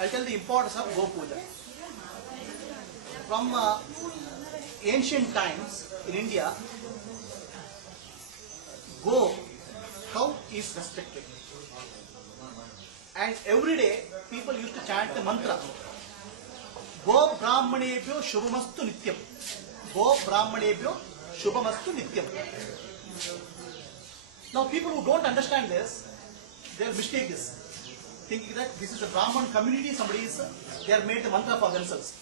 I'll tell the importance of Go Pooja. From ancient times in India, Go, cow is respected. And every day people used to chant the mantra, Go Brahmanebhyo Shubhamastu Nityam. Go Brahmanebhyo Shubhamastu Nityam. Now people who don't understand this, they'll mistake this, thinking that this is a Brahman community, they have made the mantra for themselves.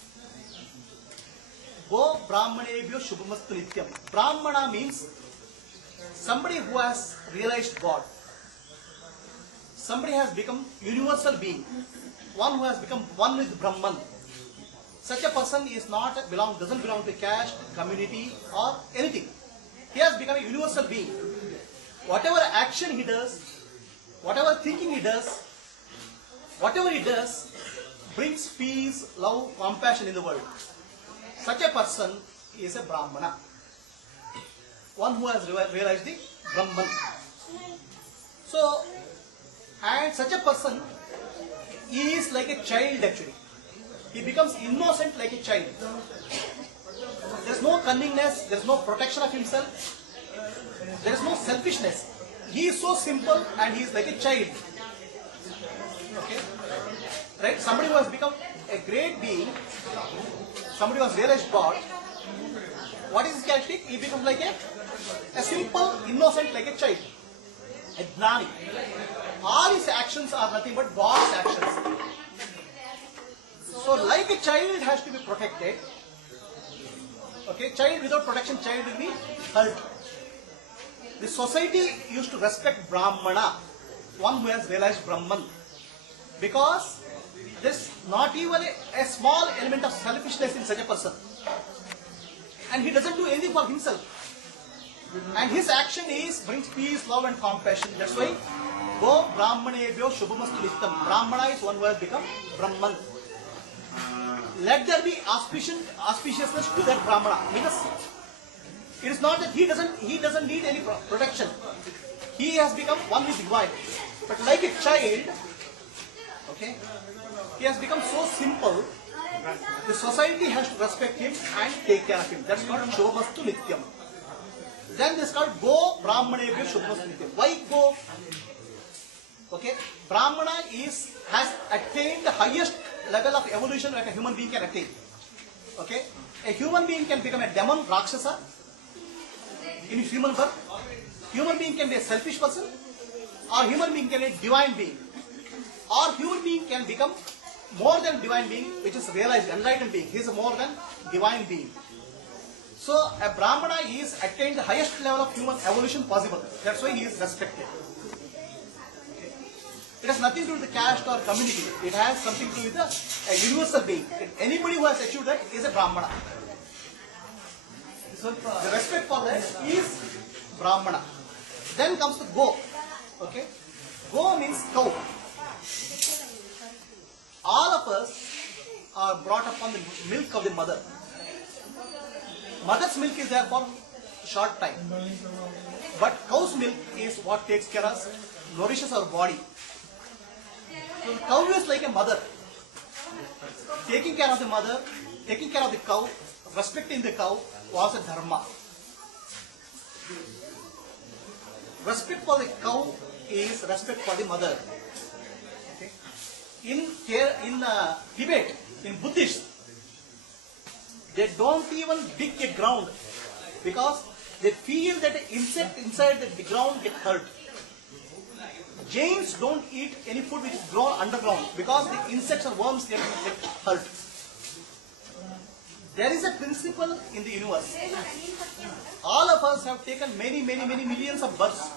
Go Brahmanebhyo Shubhamastu Nityam. Brahmana means somebody who has realized God. Somebody has become universal being. One who has become one with Brahman. Such a person is not doesn't belong to caste, community or anything. He has become a universal being. Whatever action he does, whatever thinking he does, whatever he does brings peace, love, compassion in the world. Such a person is a Brahmana. One who has realized the Brahman. So, and such a person is like a child actually. He becomes innocent like a child. There is no cunningness, there is no protection of himself, there is no selfishness. He is so simple and he is like a child. Okay? Right? Somebody who has become a great being, somebody who has realized God, what is his characteristic? He becomes like a simple, innocent like a child. A gnani. All his actions are nothing but God's actions. So like a child has to be protected. Okay, child without protection, child will be hurt. The society used to respect Brahmana, one who has realized Brahman, because there is not even a small element of selfishness in such a person. And he doesn't do anything for himself. And his action brings peace, love and compassion. That's why Go Brahmanebhyo Shubhamastu Nityam. Brahmana is one who has become Brahman. Let there be auspiciousness to that Brahmana. Because it is not that he doesn't need any protection. He has become one with divine. But like a child, okay, he has become so simple, the society has to respect him and take care of him. That's called Shubhamastu Nityam. Then this is called Go Brahmanebhyo Shubhamastu Nityam. Why Go? Okay, Brahmana has attained the highest level of evolution that a human being can attain. Okay, a human being can become a demon, Rakshasa, in his human birth. Human being can be a selfish person, or human being can be a divine being, or human being can become more than divine being, which is realized, enlightened being. He is a more than divine being. So a Brahmana is attained the highest level of human evolution possible. That's why he is respected. It has nothing to do with the caste or community. It has something to do with a universal being. Anybody who has achieved that is a Brahmana. So the respect for that is Brahmana. Then comes the Go. Okay, Go means cow. All of us are brought up on the milk of the mother. Mother's milk is there for a short time, but cow's milk is what takes care of us, nourishes our body. So the cow is like a mother. Taking care of the mother, taking care of the cow, respecting the cow was a dharma. Respect for the cow is respect for the mother. Okay. In Tibet, in Buddhist, they don't even dig a ground because they feel that the insect inside the ground get hurt. Jains don't eat any food which is grown underground because the insects or worms get hurt. There is a principle in the universe. All of us have taken many millions of births.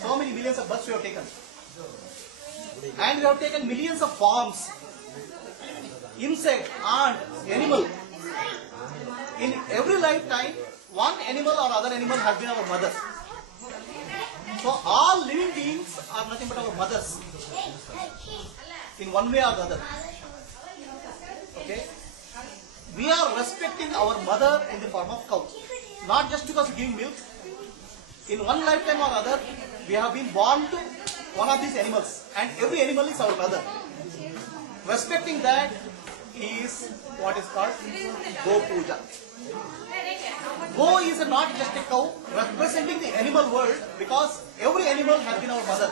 So many millions of births we have taken. And we have taken millions of forms. Insect, ant, animal. In every lifetime, one animal or other animal has been our mother. So all living beings are nothing but our mothers, in one way or the other. Okay? We are respecting our mother in the form of cow. Not just because we give milk. In one lifetime or other, we have been born to one of these animals, and every animal is our mother. Respecting that is what is called Go Pooja. Go is not just a cow representing the animal world, because every animal has been our mother.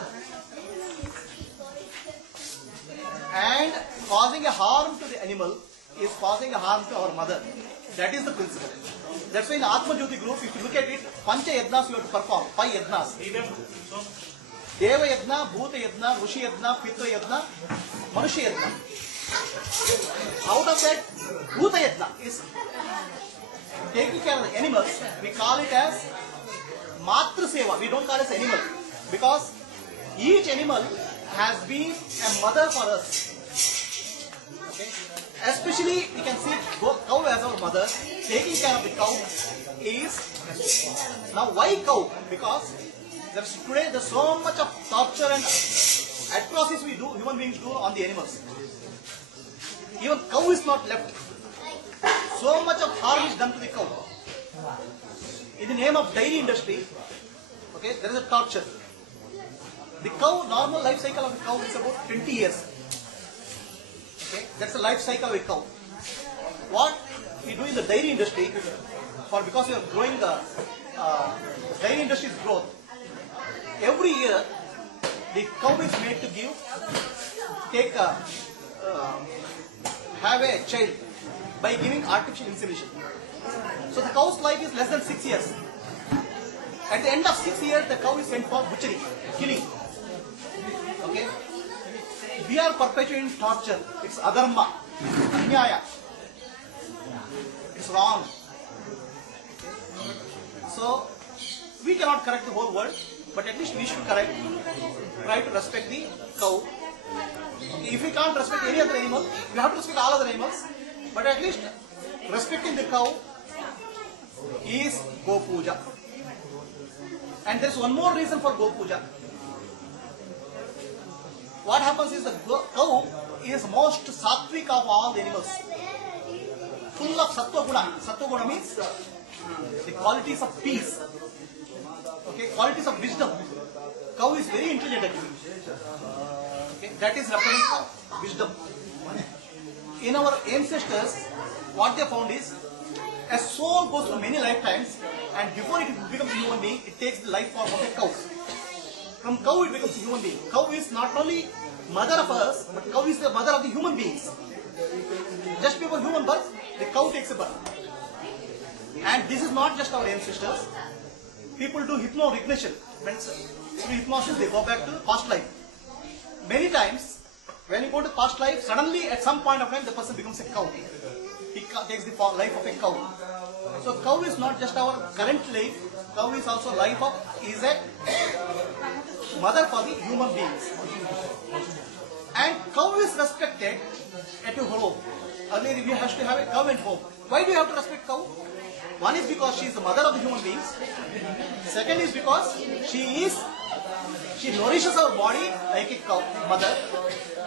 And causing a harm to the animal is causing a harm to our mother. That is the principle. That's why in Atma Jyoti group, if you look at it, Pancha Yadnas you have to perform, 5 Yadnas. Deva Yadna, Bhuta Yadna, Rushi Yadna, Pitra Yadna, Manusha Yadna. Out of that, Bhuta Yadna is taking care of the animals. We call it as Matra Seva. We don't call it as animal, because each animal has been a mother for us. Okay? Especially we can see cow as our mother. Taking care of the cow is, now why cow? Because today there's so much of torture and atrocities we do, human beings do on the animals. Even cow is not left. So much of harm is done to the cow. In the name of dairy industry, okay, there is a torture. The cow, normal life cycle of a cow is about 20 years. Okay, that's the life cycle of a cow. What we do in the dairy industry, because we are growing the dairy industry's growth, every year the cow is made to have a child by giving artificial insemination. So the cow's life is less than 6 years. At the end of 6 years, the cow is sent for butchery, killing. Okay? We are perpetuating torture. It's adharma, anyaya. It's wrong. So we cannot correct the whole world, but at least we should try to respect the cow. Okay, if we can't respect any other animal, we have to respect all other animals. But at least respecting the cow is Go Pooja. And there's one more reason for Go Pooja. What happens is the cow is most sattvic of all the animals. Full of sattva guna. Sattva guna means the qualities of peace. Okay, qualities of wisdom. Cow is very intelligent actually. Okay, that is representing wisdom. In our ancestors, what they found is a soul goes through many lifetimes, and before it becomes a human being, it takes the life form of a cow. From cow it becomes a human being. Cow is not only mother of us, but cow is the mother of the human beings. Just before human birth, the cow takes a birth. And this is not just our ancestors. People do hypno-regression. Through hypnosis, they go back to past life. Many times, when you go to past life, suddenly at some point of time, the person becomes a cow. He takes the life of a cow. So cow is not just our current life. Cow is also is a mother for the human beings. And cow is respected at your home. Earlier we have to have a cow at home. Why do you have to respect cow? One is because she is the mother of the human beings. Second is because she nourishes our body like a cow mother.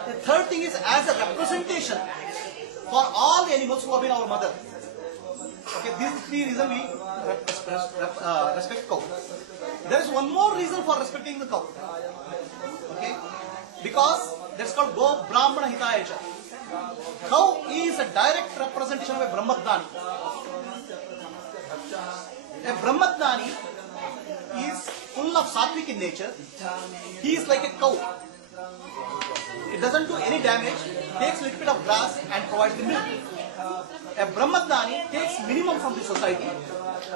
The third thing is as a representation for all the animals who have been our mother. Okay, these are 3 reasons we respect cow. There is one more reason for respecting the cow. Okay, because that's called Go Brahmana Hitayacha. Cow is a direct representation of a Brahmadani. A Brahmadani is full of sattvic in nature. He is like a cow. It doesn't do any damage, takes a little bit of grass and provides the milk. A Brahmadani takes minimum from the society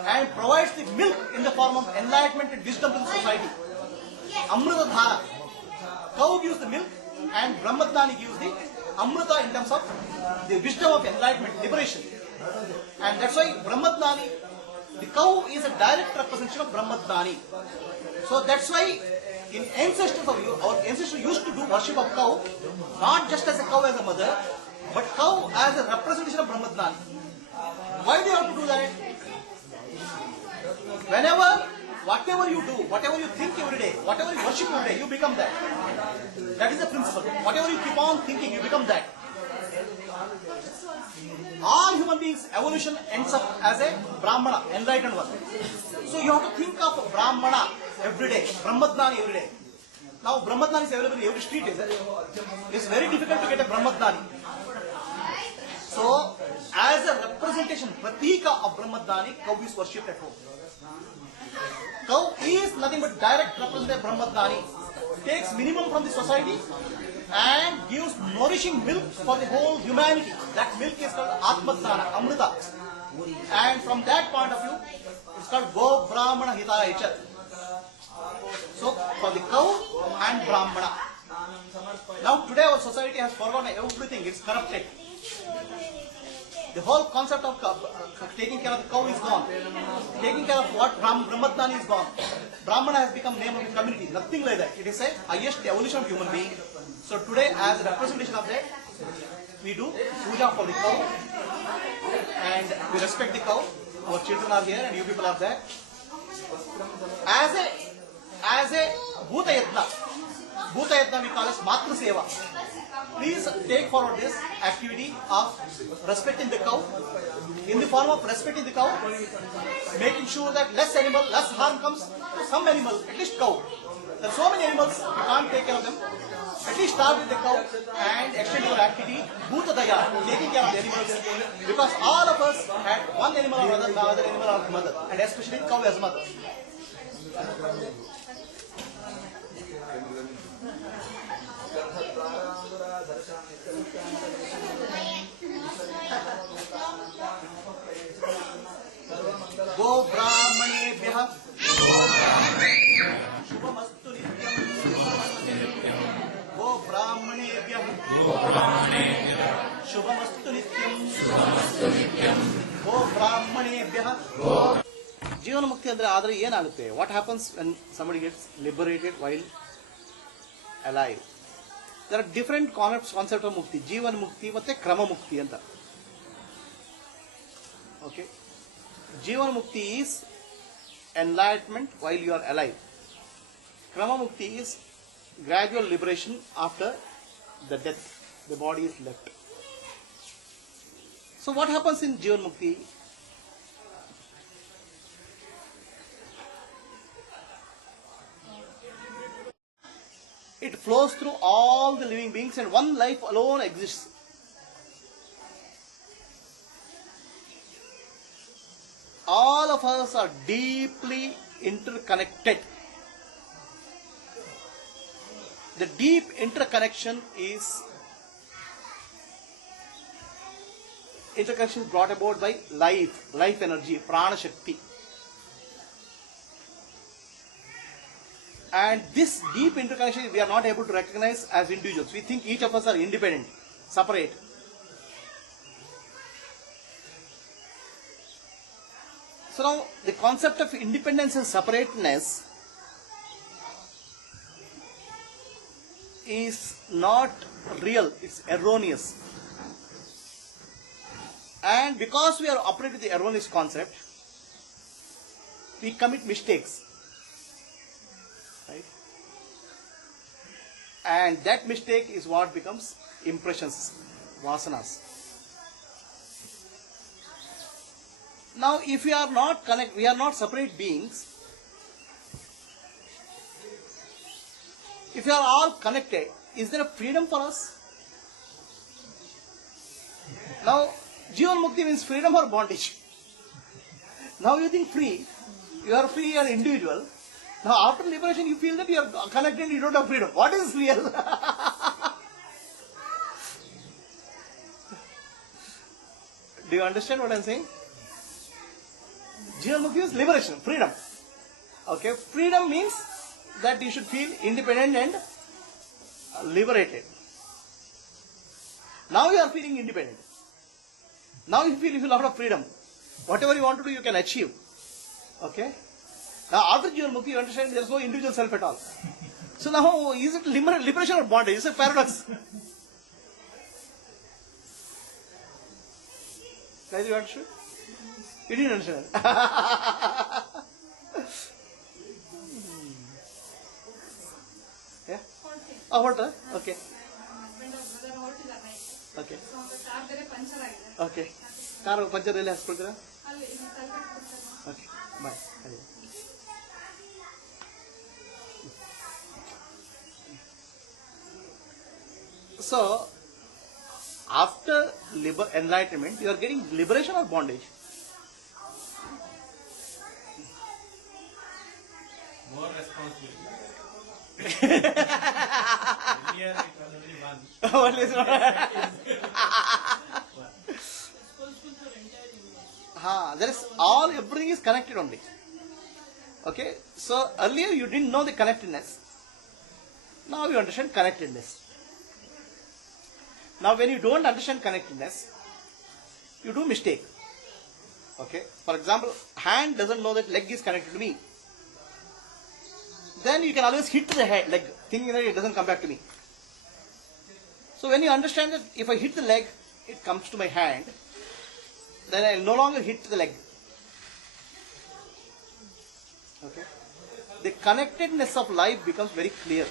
and provides the milk in the form of enlightenment and wisdom to the society. Amrita Dhara. Cow gives the milk and Brahmadani gives the Amrita in terms of the wisdom of enlightenment, liberation. And that's why Brahmadani, the cow is a direct representation of Brahmadani. So that's why in ancestors of you, our ancestors used to do worship of cow, not just as a cow as a mother, but cow as a representation of Brahmadani. Why do you have to do that? Whatever you do, whatever you think every day, whatever you worship every day, you become that. That is the principle. Whatever you keep on thinking, you become that. All human beings' evolution ends up as a Brahmana, enlightened one. So you have to think of Brahmana every day, Brahmadani every day. Now Brahmadhani is available in every street, is it? It's very difficult to get a Brahmadhani. So, as a representation, pratika of Brahmadhani, cow is worshipped at home. Cow is nothing but direct representative of Brahmadhani. Takes minimum from the society and gives nourishing milk for the whole humanity. That milk is called Atmadhana, Amrita. And from that point of view, it's called Go Brahmana Hitaya. So, for the cow and Brahmana. Now, today our society has forgotten everything, it's corrupted. The whole concept of taking care of the cow is gone. Taking care of what Brahmadhani is gone. Brahmana has become name of the community. Nothing like that. It is a highest evolution of human being. So today, as a representation of that, we do puja for the cow. And we respect the cow. Our children are here and you people are there. As a Bhuta Yatna we call as Matra Seva. Please take forward this activity of respecting the cow. In the form of respecting the cow, making sure that less harm comes to some animal, at least cow. There are so many animals, you can't take care of them. At least start with the cow and extend your activity, Bhuta Daya, taking care of the animals. Because all of us had one animal or other animal or mother, and especially cow as mother. Go Brahmanebhyah Shubhamastu Nityam. Go Brahmanebhyah Shubhamastu Nityam. Go Brahmanebhyah. Jivana Mukti andre adare yenagutte? What happens when somebody gets liberated while alive? There are different concepts of Mukti. Jivan Mukti matte Krama Mukti anta. Okay. Jivan Mukti is enlightenment while you are alive. Krama Mukti is gradual liberation after the death. The body is left. So what happens in Jivan Mukti? It flows through all the living beings and one life alone exists. All of us are deeply interconnected. The deep interconnection is brought about by life energy, prana shakti. And this deep interconnection we are not able to recognize as individuals. We think each of us are independent, separate. So now the concept of independence and separateness is not real, it's erroneous. And because we are operating the erroneous concept, we commit mistakes. Right? And that mistake is what becomes impressions, vasanas. Now, if we are not we are not separate beings. If we are all connected, is there a freedom for us? Now, Jivan Mukti means freedom or bondage. Now you think free, you are free, you are individual. Now after liberation you feel that you are connected, you don't have freedom. What is real? Do you understand what I am saying? Jivan Mukti is liberation, freedom. Okay, freedom means that you should feel independent and liberated. Now you are feeling independent. Now you feel a lot of freedom. Whatever you want to do, you can achieve. Okay? Now after Jivan Mukti, you understand there is no individual self at all. So now, is it liberation or bondage? It's a paradox. Guys, you understood? You didn't understand. Yeah? Oh, what? Okay. Okay. Okay. Car puncture really has Okay. Bye. So, after enlightenment, you are getting liberation or bondage? More responsibility. Earlier it was only one. There is everything is connected only. Okay, so earlier you didn't know the connectedness. Now you understand connectedness. Now when you don't understand connectedness, you do mistake. Okay, for example, hand doesn't know that leg is connected to me. Then you can always hit the leg, thinking that it doesn't come back to me. So when you understand that if I hit the leg, it comes to my hand, then I will no longer hit the leg. Okay? The connectedness of life becomes very clear.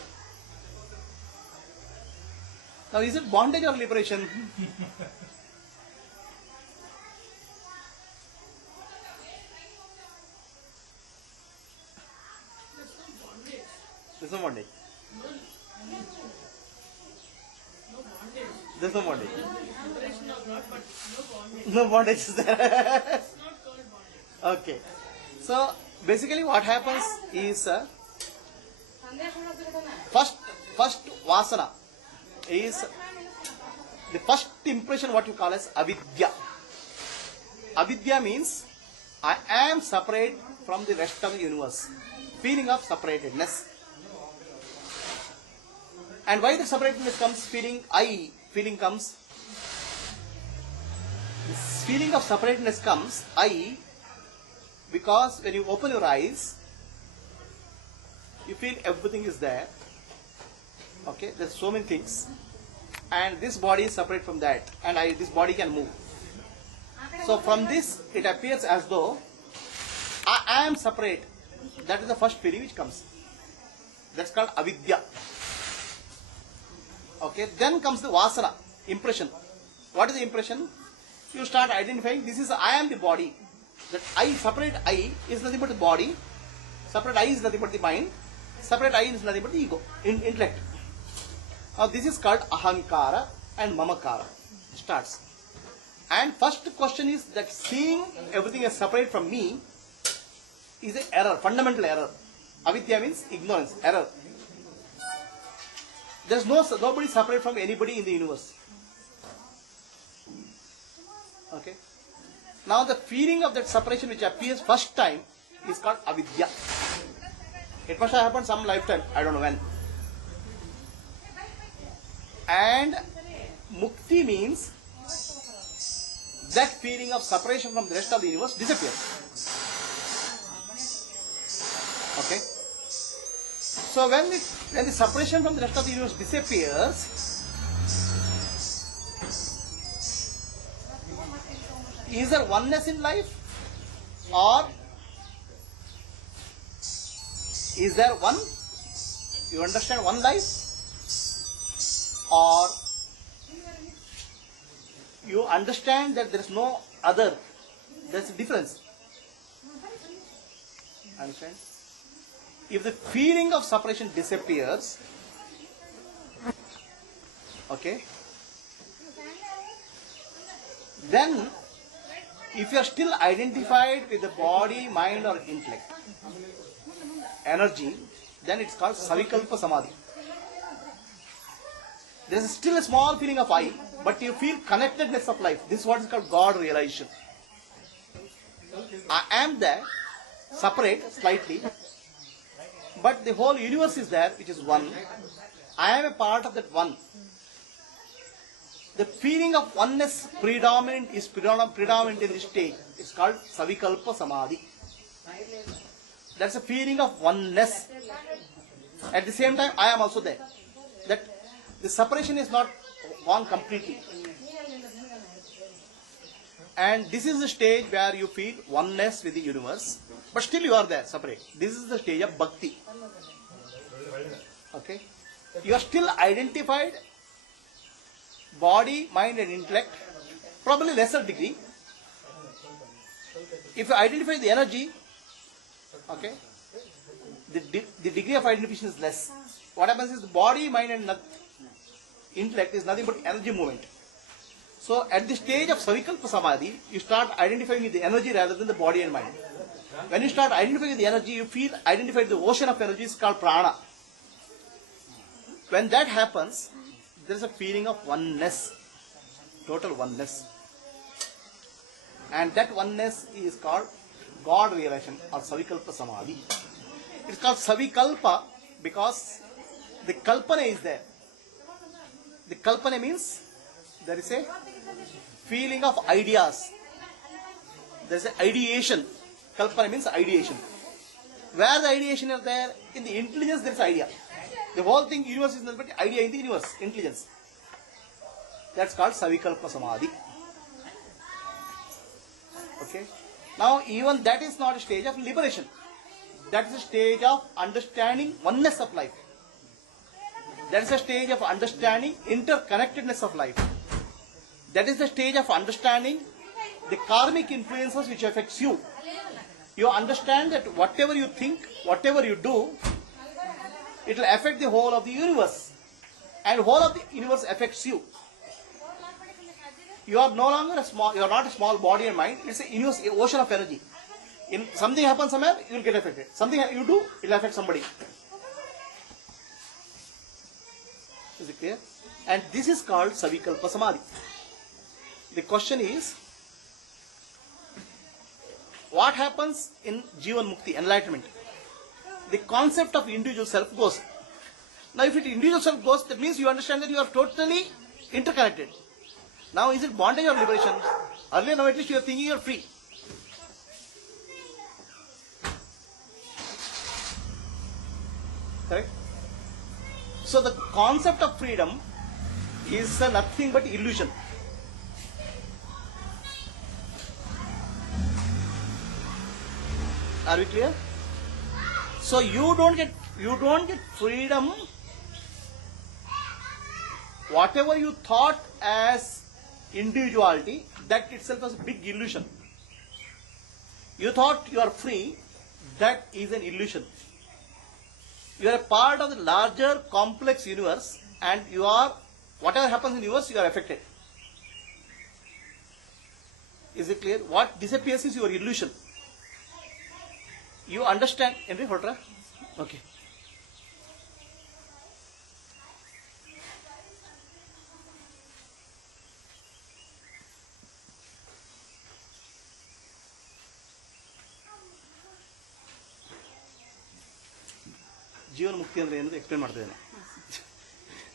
Now, is it bondage or liberation? There's no bondage. There's no bondage. No bondage is there. Okay. So, basically what happens is first vasana is the first impression, what you call as avidya. Avidya means I am separate from the rest of the universe. Feeling of separatedness. And why the separatedness comes? Feeling comes. This feeling of separateness comes, because when you open your eyes, you feel everything is there. Okay, there's so many things. And this body is separate from that. And this body can move. So from this, it appears as though I am separate. That is the first feeling which comes. That's called avidya. Okay, then comes the vasana, impression. What is the impression? You start identifying, this is I am the body. That separate I is nothing but the body. Separate I is nothing but the mind. Separate I is nothing but the ego, intellect. Now this is called ahankara and mamakara. Starts. And first question is that seeing everything as separate from me is an error, fundamental error. Avidya means ignorance, error. There is nobody separate from anybody in the universe. Okay. Now the feeling of that separation which appears first time is called avidya. It must have happened some lifetime, I don't know when. And mukti means that feeling of separation from the rest of the universe disappears. Okay. So when the separation from the rest of the universe disappears, is there oneness in life, or is there one? You understand one life, or you understand that there is no other? There is a difference. Understand? If the feeling of separation disappears, okay, then if you are still identified with the body, mind or intellect, energy, then it's called savikalpa samadhi. There is still a small feeling of I, but you feel connectedness of life. This is what is called God realization. I am there, separate slightly, but the whole universe is there, which is one. I am a part of that one. The feeling of oneness predominant in this stage. It's called savikalpa samadhi. That's a feeling of oneness. At the same time, I am also there. That the separation is not gone completely. And this is the stage where you feel oneness with the universe, but still you are there, separate. This is the stage of bhakti. Okay? You are still identified, body, mind and intellect, probably lesser degree. If you identify the energy, okay, the degree of identification is less. What happens is the body, mind and intellect is nothing but energy movement. So at the stage of Savikalpa Samadhi, you start identifying with the energy rather than the body and mind. When you start identifying with the energy, you feel identified the ocean of energy is called prana. When that happens, there is a feeling of oneness, total oneness. And that oneness is called God realization or Savikalpa Samadhi. It's called Savikalpa because the Kalpana is there. The Kalpana means there is a feeling of ideas. There is an ideation. Kalpana means ideation. Where the ideation is there, in the intelligence there is idea. The whole thing, universe is nothing but idea in the universe, intelligence. That's called Savikalpa Samadhi. Okay. Now even that is not a stage of liberation. That is a stage of understanding oneness of life. That is a stage of understanding interconnectedness of life. That is the stage of understanding the karmic influences which affects you. You understand that whatever you think, whatever you do, it will affect the whole of the universe. And whole of the universe affects you. You are no longer a small, you are not a small body and mind, it's a universe, an ocean of energy. In something happens somewhere, you will get affected. Something you do, it will affect somebody. Is it clear? And this is called Savikalpa Samadhi. The question is, what happens in Jivan Mukti, enlightenment? The concept of individual self goes. Now if it individual self goes, that means you understand that you are totally interconnected. Now is it bondage or liberation? Earlier, now at least you are thinking you are free. Correct? So the concept of freedom is nothing but illusion. Are we clear? So you don't get freedom. Whatever you thought as individuality, that itself was a big illusion. You thought you are free, that is an illusion. You are a part of the larger complex universe, and you are, whatever happens in the universe, you are affected. Is it clear? What disappears is your illusion. You understand, Henry Hotra? Okay. ಜೀವನ ಮುಕ್ತಿ ಅಂದ್ರೆ ಏನಂತ explain ಮಾಡ್ತಿದ್ದೇನೆ.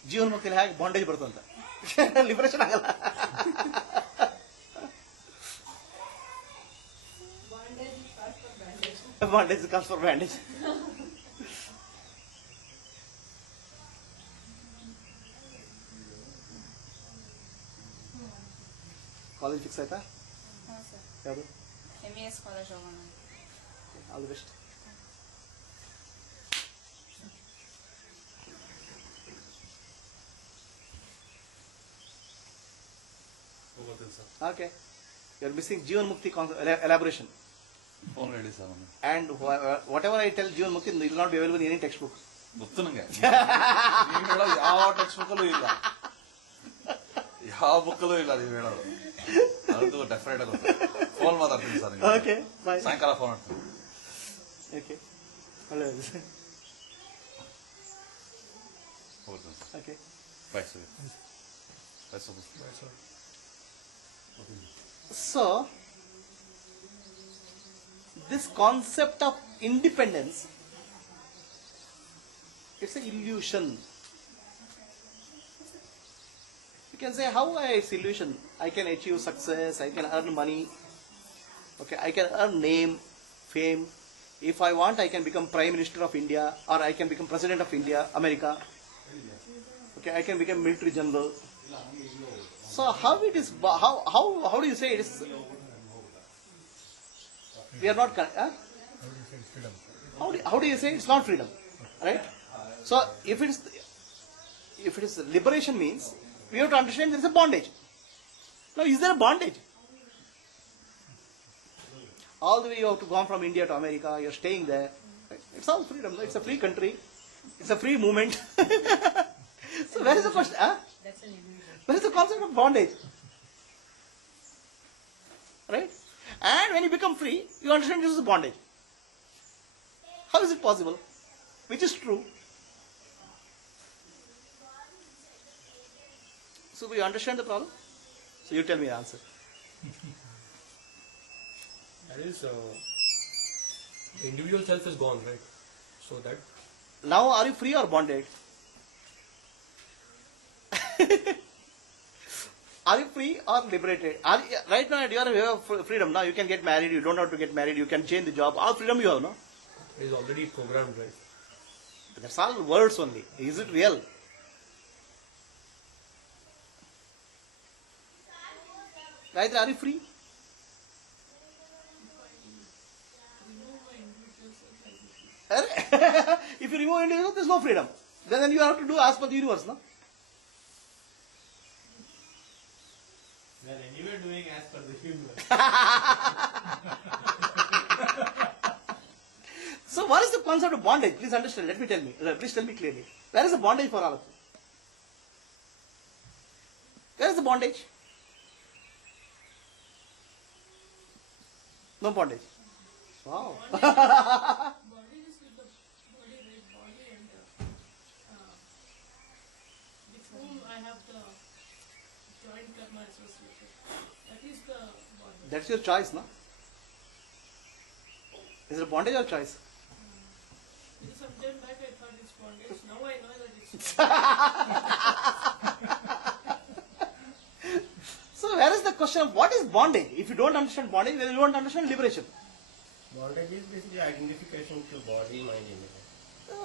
ಜೀವನ ಮುಕ್ತಿಯಲ್ಲಿ ಹೇಗೆ bondage ಬರುತ್ತೆ ಅಂತ, liberation ಆಗಲ್ಲ. Bondage cost for bandage. College fix ಆಯ್ತಾ? ಯಾವುದು? MES ಕಾಲೇಜ್ ಹೋಗೋಣ. All the best. Okay. You are missing Jivan Mukti elaboration. Already, sir. And whatever I tell Jivan Mukti, it will not be available in any textbook. ಗೊತ್ತು ನಂಗೆ. ನೀವು ಹೇಳೋದು ಯಾವ text ಬುಕ್ಕಲ್ಲೂ ಇಲ್ಲ, ಯಾವ ಬುಕ್ಕಲ್ಲೂ ಇಲ್ಲ ನೀವು ಹೇಳೋದು. ಅದು ಡೆಫಿನೆಟ್ ಆಗಿ ಫೋನ್ ಮಾತಾಡ್ತೀನಿ ಸರ್. ಓಕೆ, ಬಾಯ್. ಸಾಯಂಕಾಲ ಫೋನ್ ಮಾಡ್ತೀನಿ. ಓಕೆ, ಒಳ್ಳೆಯದು. ಹೋಗ್ತೀನಿ sir. Okay, bye sir. Bye sir. So, this concept of independence, it's an illusion. You can say, how is illusion? I can achieve success, I can earn money, okay, I can earn name, fame. If I want, I can become Prime Minister of India, or I can become President of India, America. Okay, I can become Military General. So how it is? How do you say it is? We are not. How do you say it's not freedom? Right? So if it is liberation means we have to understand there is a bondage. Now is there a bondage? All the way you have to go from India to America. You are staying there. Right? It's all freedom. It's a free country. It's a free movement. So where is the question? That's Where is the concept of bondage? Right? And when you become free, you understand this is bondage. How is it possible? Which is true. So we understand the problem? So you tell me the answer. That is, the individual self is gone, right? So that Now are you free or bonded? Are you free or liberated? Right now you have freedom. Now you can get married, you don't have to get married, you can change the job. All freedom you have, no? it is already programmed, right? That's all words only. Is it real? Right? Are you free? If you remove individual, there's no freedom. Then you have to do as per the universe, no? We are anyway doing as per the universe. So what is the concept of bondage? Please understand. Please tell me clearly. Where is the bondage for all of you? Where is the bondage? No bondage. Wow. Body is with the body, right? Body and with whom I have the joint karma associated. That is the body. That's your choice, no? Is it bondage or choice? Some time back I thought it's bondage. Now I know that it's So where is the question of what is bondage? If you don't understand bondage, then you don't understand liberation. Bondage is basically identification to body, mind, image.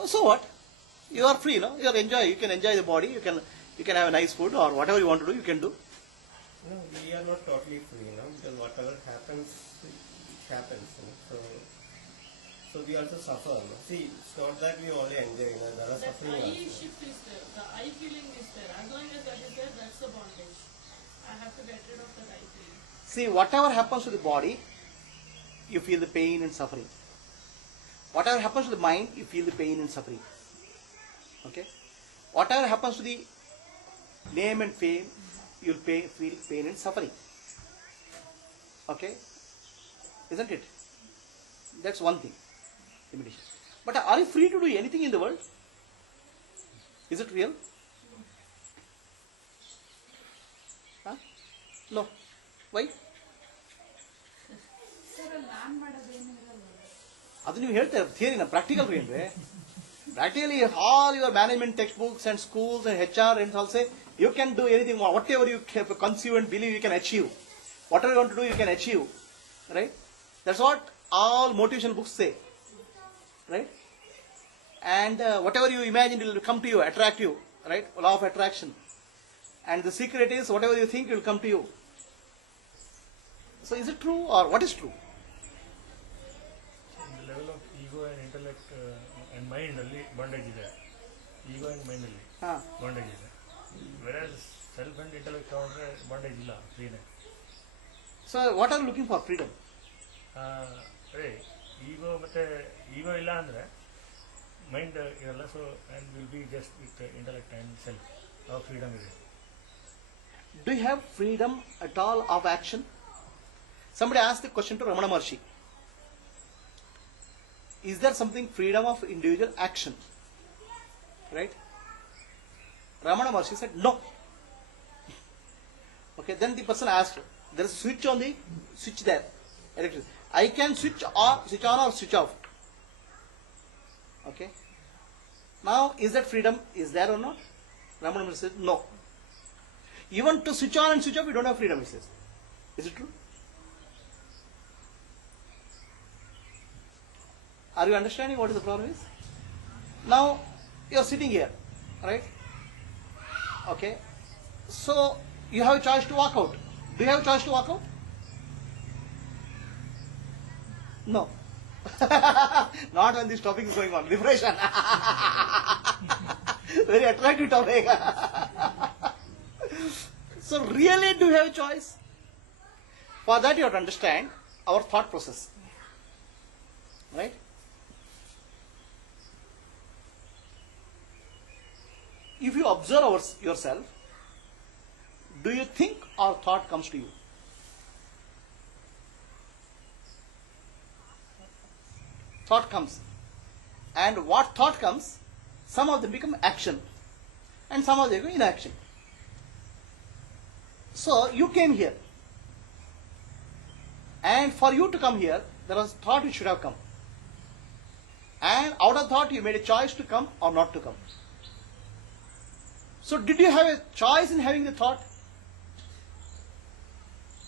So what? You are free, no? You can enjoy the body. You can have a nice food or whatever you want to do. You can do. No, we are not totally free, because whatever happens, it happens. So we also suffer. See, it's not that we only enjoy. There are that suffering I also. shift is there. The I feeling is there. As long as that is there, that's the bondage. I have to get rid of that I feeling. See, whatever happens to the body, you feel the pain and suffering. Whatever happens to the mind, you feel the pain and suffering. Okay? Whatever happens to the name and fame, you'll feel pain and suffering. Okay? Isn't it? That's one thing. Limitation. But are you free to do anything in the world? Is it real? Huh? No. Why? ಅದು ನೀವು ಹೇಳ್ತಾರೆ ಥಿಯರಿನ practical ರೀ ಅಂದ್ರೆ practically all your management text books and schools and HR and all say you can do anything, whatever you conceive and believe you can achieve. Whatever you want to do you can achieve. Right? That's what all motivational books say. Right? And whatever you imagine will come to you, attract you. Right? Law of attraction. And the secret is whatever you think will come to you. So is it true or what is true? The level of ego and intellect and mind ಅಲ್ಲಿ bondage ಇದೆ. Ego and mind ಅಲ್ಲಿ bondage ಇದೆ. Whereas self and intellect ತಗೊಂಡ್ರೆ bondage ಇಲ್ಲ, ಫ್ರೀನೆ. So what are you looking for? Freedom. ಅದೇ ಈಗೋ ಮತ್ತೆ ಈಗೋ ಇಲ್ಲ ಅಂದ್ರೆ ಮೈಂಡ್ ಇರಲ್ಲ. So and will be just with intellect and self. ಅವಾಗ ಫ್ರೀಡಮ್ ಇದೆ. Do you have freedom at all of action? Somebody asked the question to Ramana Maharshi. Is there something freedom of individual action? Right? Ramana Maharshi said no. Okay, then the person asked, there is a switch on the switch there. Electricity. I can switch on or switch off. Okay. Now, is that freedom? Is there or not? Ramana Maharshi said no. Even to switch on and switch off, we don't have freedom, he says. Is it true? Are you understanding what is the problem is? Now, you are sitting here, right? Okay. So, you have a choice to walk out. Do you have a choice to walk out? No. Not when this topic is going on. Liberation. Very attractive topic. So really do you have a choice? For that you have to understand our thought process. Right? If you observe yourself, do you think or thought comes to you? Thought comes. And what thought comes, some of them become action and some of them become inaction. So you came here. And for you to come here, there was thought which should have come. And out of thought, you made a choice to come or not to come. So did you have a choice in having the thought?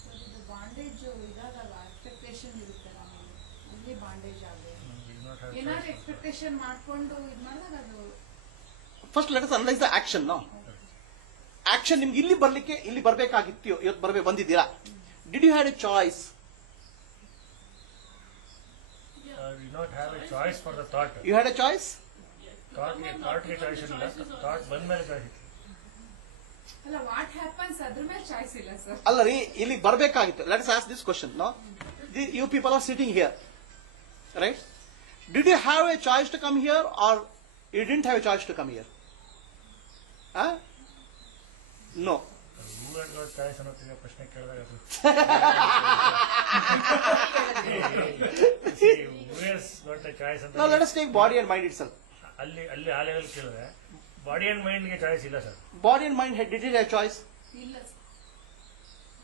Sir ಇದು bondage ಇದಾಗಲ್ಲ expectation ಇರುತ್ತೆ ನಮಗೆ ಅಲ್ಲಿ bondage ಆಗಬೇಕು ಏನಾದ್ರು expectation ಮಾಡ್ಕೊಂಡು ಇದು ಮಾಡಿದಾಗ ಅದು First let us analyze the action, no? Action ನಿಮ್ಗೆ ಇಲ್ಲಿ ಬರ್ಲಿಕ್ಕೆ ಇಲ್ಲಿ ಬರಬೇಕಾಗಿತ್ತು, ಇವತ್ತು ಬಂದಿದ್ದೀರಾ. Did you have a choice? We did not have a choice for the thought. You had a choice? Thought ಗೆ choice ಇಲ್ಲ. Thought ಬಂದ್ಮೇಲೆ choice ಇತ್ತು. ಅಲ್ಲ ವಾಟ್ ಹ್ಯಾಪನ್ಸ್ ಅದ್ರ ಮೇಲೆ ಚಾಯ್ಸ್ ಇಲ್ಲ ಸರ್. ಅಲ್ಲ ರೀ, ಇಲ್ಲಿ ಬರಬೇಕಾಗಿತ್ತು. Let us ask this question, no? You people are sitting here, right? Did you have a choice to come here or you didn't have a choice to come here? Huh? No. Who had got choice ಅನ್ನೋದು ಪ್ರಶ್ನೆ ಕೇಳಿದಾಗ ಅದು who has got a choice ಅಂತ Now let us take body and mind itself. ಅಲ್ಲಿ ಆ level ಕೇಳಿದ್ರೆ body and mind ಗೆ choice ಇಲ್ಲ sir. Body and mind, did it have choice? ಇಲ್ಲ ಸರ್.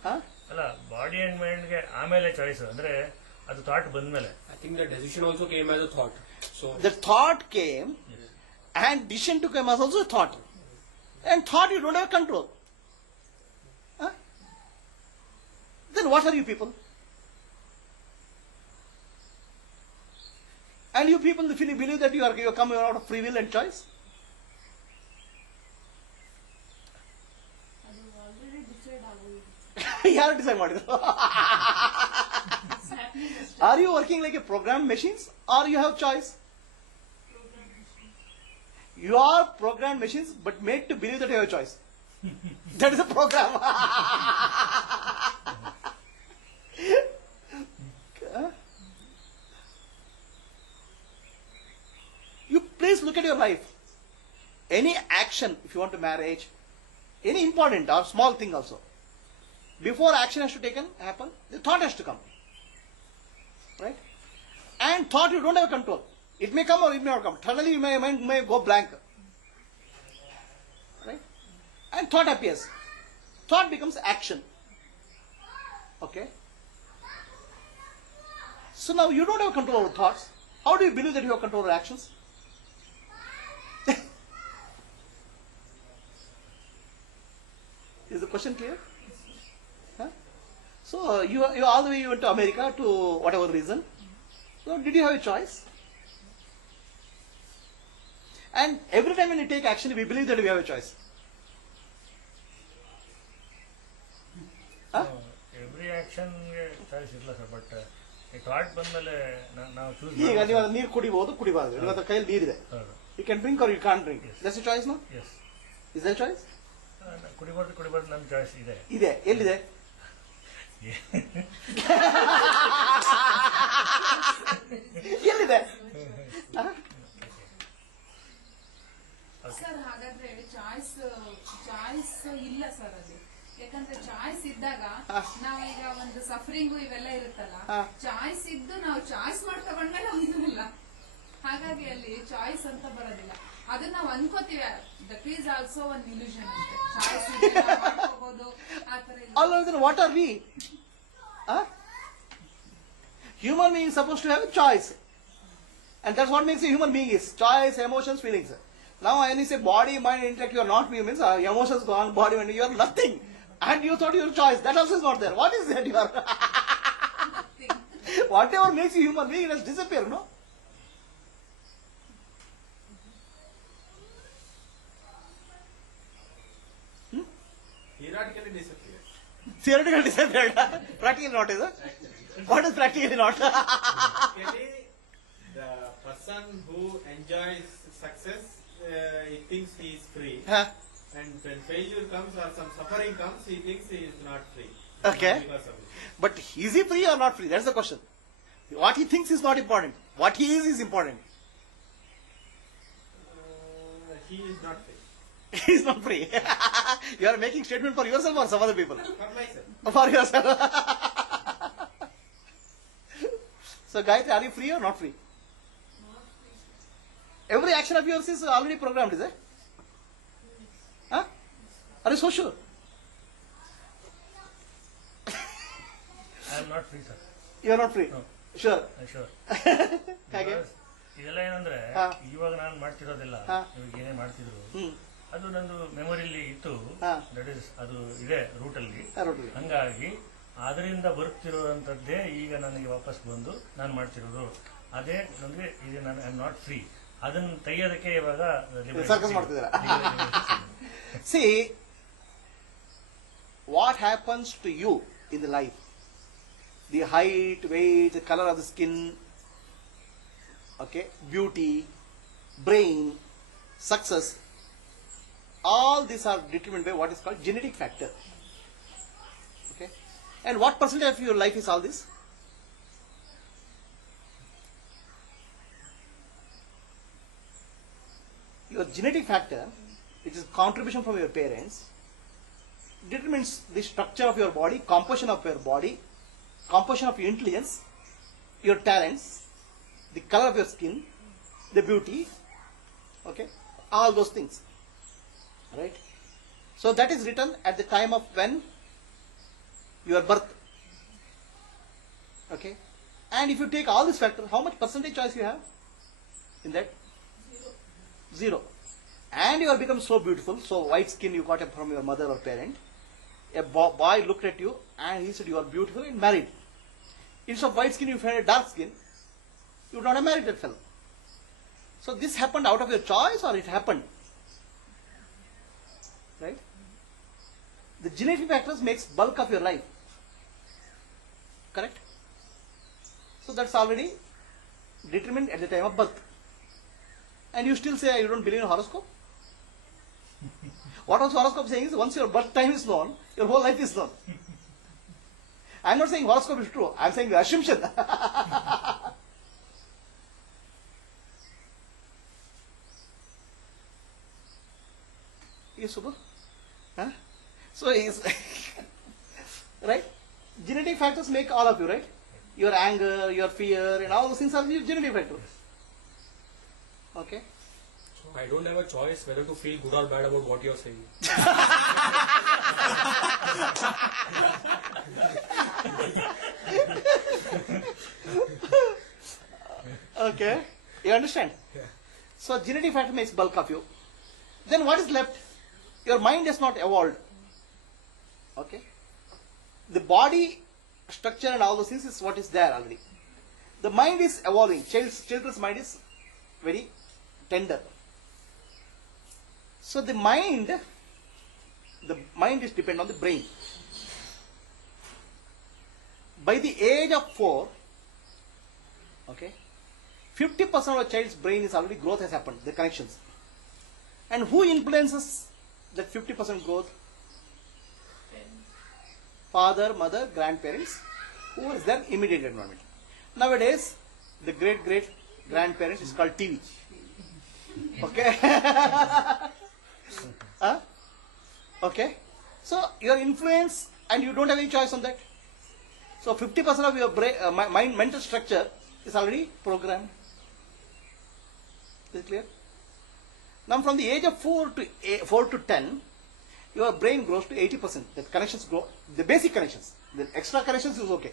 Huh? ಅಲ್ಲ ಬಾಡಿ ಅಂಡ್ ಮೈಂಡ್ ಗೆ ಆಮೇಲೆ ಚಾಯ್ಸ್ ಅಂದ್ರೆ ಅದು ಥಾಟ್ ಬಂದ್ಮೇಲೆ. I think the decision also came as a thought. So The thought came and decision to come as also a thought. And thought you don't have control. Huh? Then what are you people? And you people, if you believe that you are coming out of free will and choice? ಅದು already decide ಆಗೋಗಿದೆ. ಯಾರು decide ಮಾಡಿದ್ರು? Are you working like a programmed machines or you have choice? You are programmed machines but made to believe that you have a choice. That is a program. You please look at your life. Any action, if you want to marriage, any important or small thing also, before action has to happen, the thought has to come. Right? And thought you don't have control. It may come or it may not come. Suddenly your mind may go blank. Right? And thought appears. Thought becomes action. Okay? So now you don't have control over thoughts. How do you believe that you have control over actions? Is the question clear? Huh? So you all the way you went to America to whatever reason. So did you have a choice? And every time when you take action, we believe that we have a choice. Huh? Every action ಗೆ choice ಇಲ್ಲ sir. But ಈ thought ಬಂದ್ಮೇಲೆ ನಾವು choose ಈಗ ನೀವು ನೀರು ಕುಡಿಬಹುದು, ಕುಡಿಬಾರದು. ನಿಮ್ಮ ಕೈಯಲ್ಲಿ ನೀರಿದೆ. You can drink or you can't drink. That's a choice, no? Yes. Is that a choice? ಕುಡಿಬಾರ್ದು ನನ್ನ ಚಾಯ್ಸ್ ಇದೆ. ಇದೆ. ಎಲ್ಲಿದೆ? ಎಲ್ಲಿದೆ? ಸರ್ ಹಾಗಾದ್ರೆ ಚಾಯ್ಸ್ ಇಲ್ಲ ಸರ್ ಅದು. ಯಾಕಂದ್ರೆ ಚಾಯ್ಸ್ ಇದ್ದಾಗ ನಾವೀಗ ಒಂದು ಸಫರಿಂಗು ಇವೆಲ್ಲ ಇರುತ್ತಲ್ಲ, ಚಾಯ್ಸ್ ಇದ್ದು ನಾವು ಚಾಯ್ಸ್ ಮಾಡಿ ತಗೊಂಡ್ಮೇಲೆ ಒಂದಿಲ್ಲ. ಹಾಗಾಗಿ ಅಲ್ಲಿ ಚಾಯ್ಸ್ ಅಂತ ಬರೋದಿಲ್ಲ. ಅದನ್ನ ನಾವು ಅನ್ಕೋತೀವಿ. That is also one illusion ಅಷ್ಟೇ. ಚಾಯ್ಸ್ ಮಾಡ್ಕೋಬಹುದು ಆತರ ಇಲ್ಲ. Other than what are we? Huh? Human being is supposed to have a choice. And that's what makes a human being is. Choice, emotions, feelings. Now when you say body, mind, intellect, you are not me, means emotions gone, body, mind, you are nothing. And you thought your choice. That also is not there. What is that you are? Whatever makes you human being, it has disappeared, no? Theoretically disappeared. Theoretically disappeared. Practically not, is it? What is practically not? Actually, the person who enjoys success, he thinks he is free. Huh? And when failure comes or some suffering comes, he thinks he is not free. Okay. Because of it. But is he free or not free? That's the question. What he thinks is not important. What he is important. He is not free. He is not free. You are making statement for yourself or some other people? For myself. For yourself. So Gayatri, are you free or not free? Every action of yours is already programmed, is it? Huh? Are you so sure? I am not free, sir. You are not free? No. Sure. Sure. ಹಾಗೆ ಇದೆಲ್ಲ ಏನಂದ್ರೆ ಹಾ. ಇವಾಗ ನಾನು ಮಾಡ್ತಿರೋದಿಲ್ಲ ಹಾ. ಇವಾಗ ಏನೇ ಮಾಡ್ತಿದ್ರು ಹ್ಮ್ ಅದು ನಂದು ಮೆಮೊರಿಲಿ ಇತ್ತು. ಹಾ. ದಟ್ ಇಸ್ ಅದು ಇದೆ ರೂಟಲ್ಲಿ. Totally. ಹಂಗಾಗಿ ಅದರಿಂದ ಬರುತ್ತಿರುವಂತದ್ದೇ ಈಗ ನನಗೆ ವಾಪಸ್ ಬಂದು ನಾನು ಮಾಡ್ತಿರೋದು. ಅದೇ ನನಗೆ ಇದು ನಾನು ಐ ಆಮ್ ನಾಟ್ ಫ್ರೀ. ಅದನ್ನ ತೆಗೆಯೋದಕ್ಕೆ ಇವಾಗ ಸರ್ಕಸ್ ಮಾಡ್ತಿದ್ದೀರಾ? See, what happens to you in the life? The height, weight, the color of the skin, okay, beauty, brain, success, all these are determined by what is called genetic factor. Okay, and what percentage of your life is all this? Your genetic factor, which is contribution from your parents, determines the structure of your body, composition of your body, composition of your intelligence, your talents, the color of your skin, the beauty, okay, all those things, right? So that is written at the time of when your birth, okay, and if you take all these factors, how much percentage choice you have in that? Zero. And you have become so beautiful, so white skin you got it from your mother or parent. A boy looked at you and he said you are beautiful and married. Instead of white skin you had a dark skin, you would not have married that fellow. So this happened out of your choice or it happened? Right? The genetic factors makes bulk of your life. Correct? So that's already determined at the time of birth. And you still say you don't believe in horoscope? What was horoscope saying is once your birth time is known, your whole life is known. I am not saying horoscope is true. I am saying the assumption. Yes, Subha? Huh? So is right? Genetic factors make all of you, right? Your anger, your fear, and all those things are genetic factors. Okay? So I don't have a choice whether to feel good or bad about what you're saying. Okay? You understand? Yeah. So genetic factor makes bulk of you. Then what is left? Your mind has not evolved. Okay? The body structure and all those things is what is there already. The mind is evolving. Children's mind is very tender. So the mind is dependent on the brain. By the age of 4, okay, 50% of a child's brain is already growth has happened, the connections. And who influences that 50% growth? Father, mother, grandparents, who is their immediate environment. Nowadays, the great grandparents is called TV. Okay? Huh? Okay? So, your influence and you don't have any choice on that. So, 50% of your brain, mind, mental structure is already programmed. Is it clear? Now, from the age of 4 to 10, your brain grows to 80%. The connections grow, the basic connections. The extra connections is okay.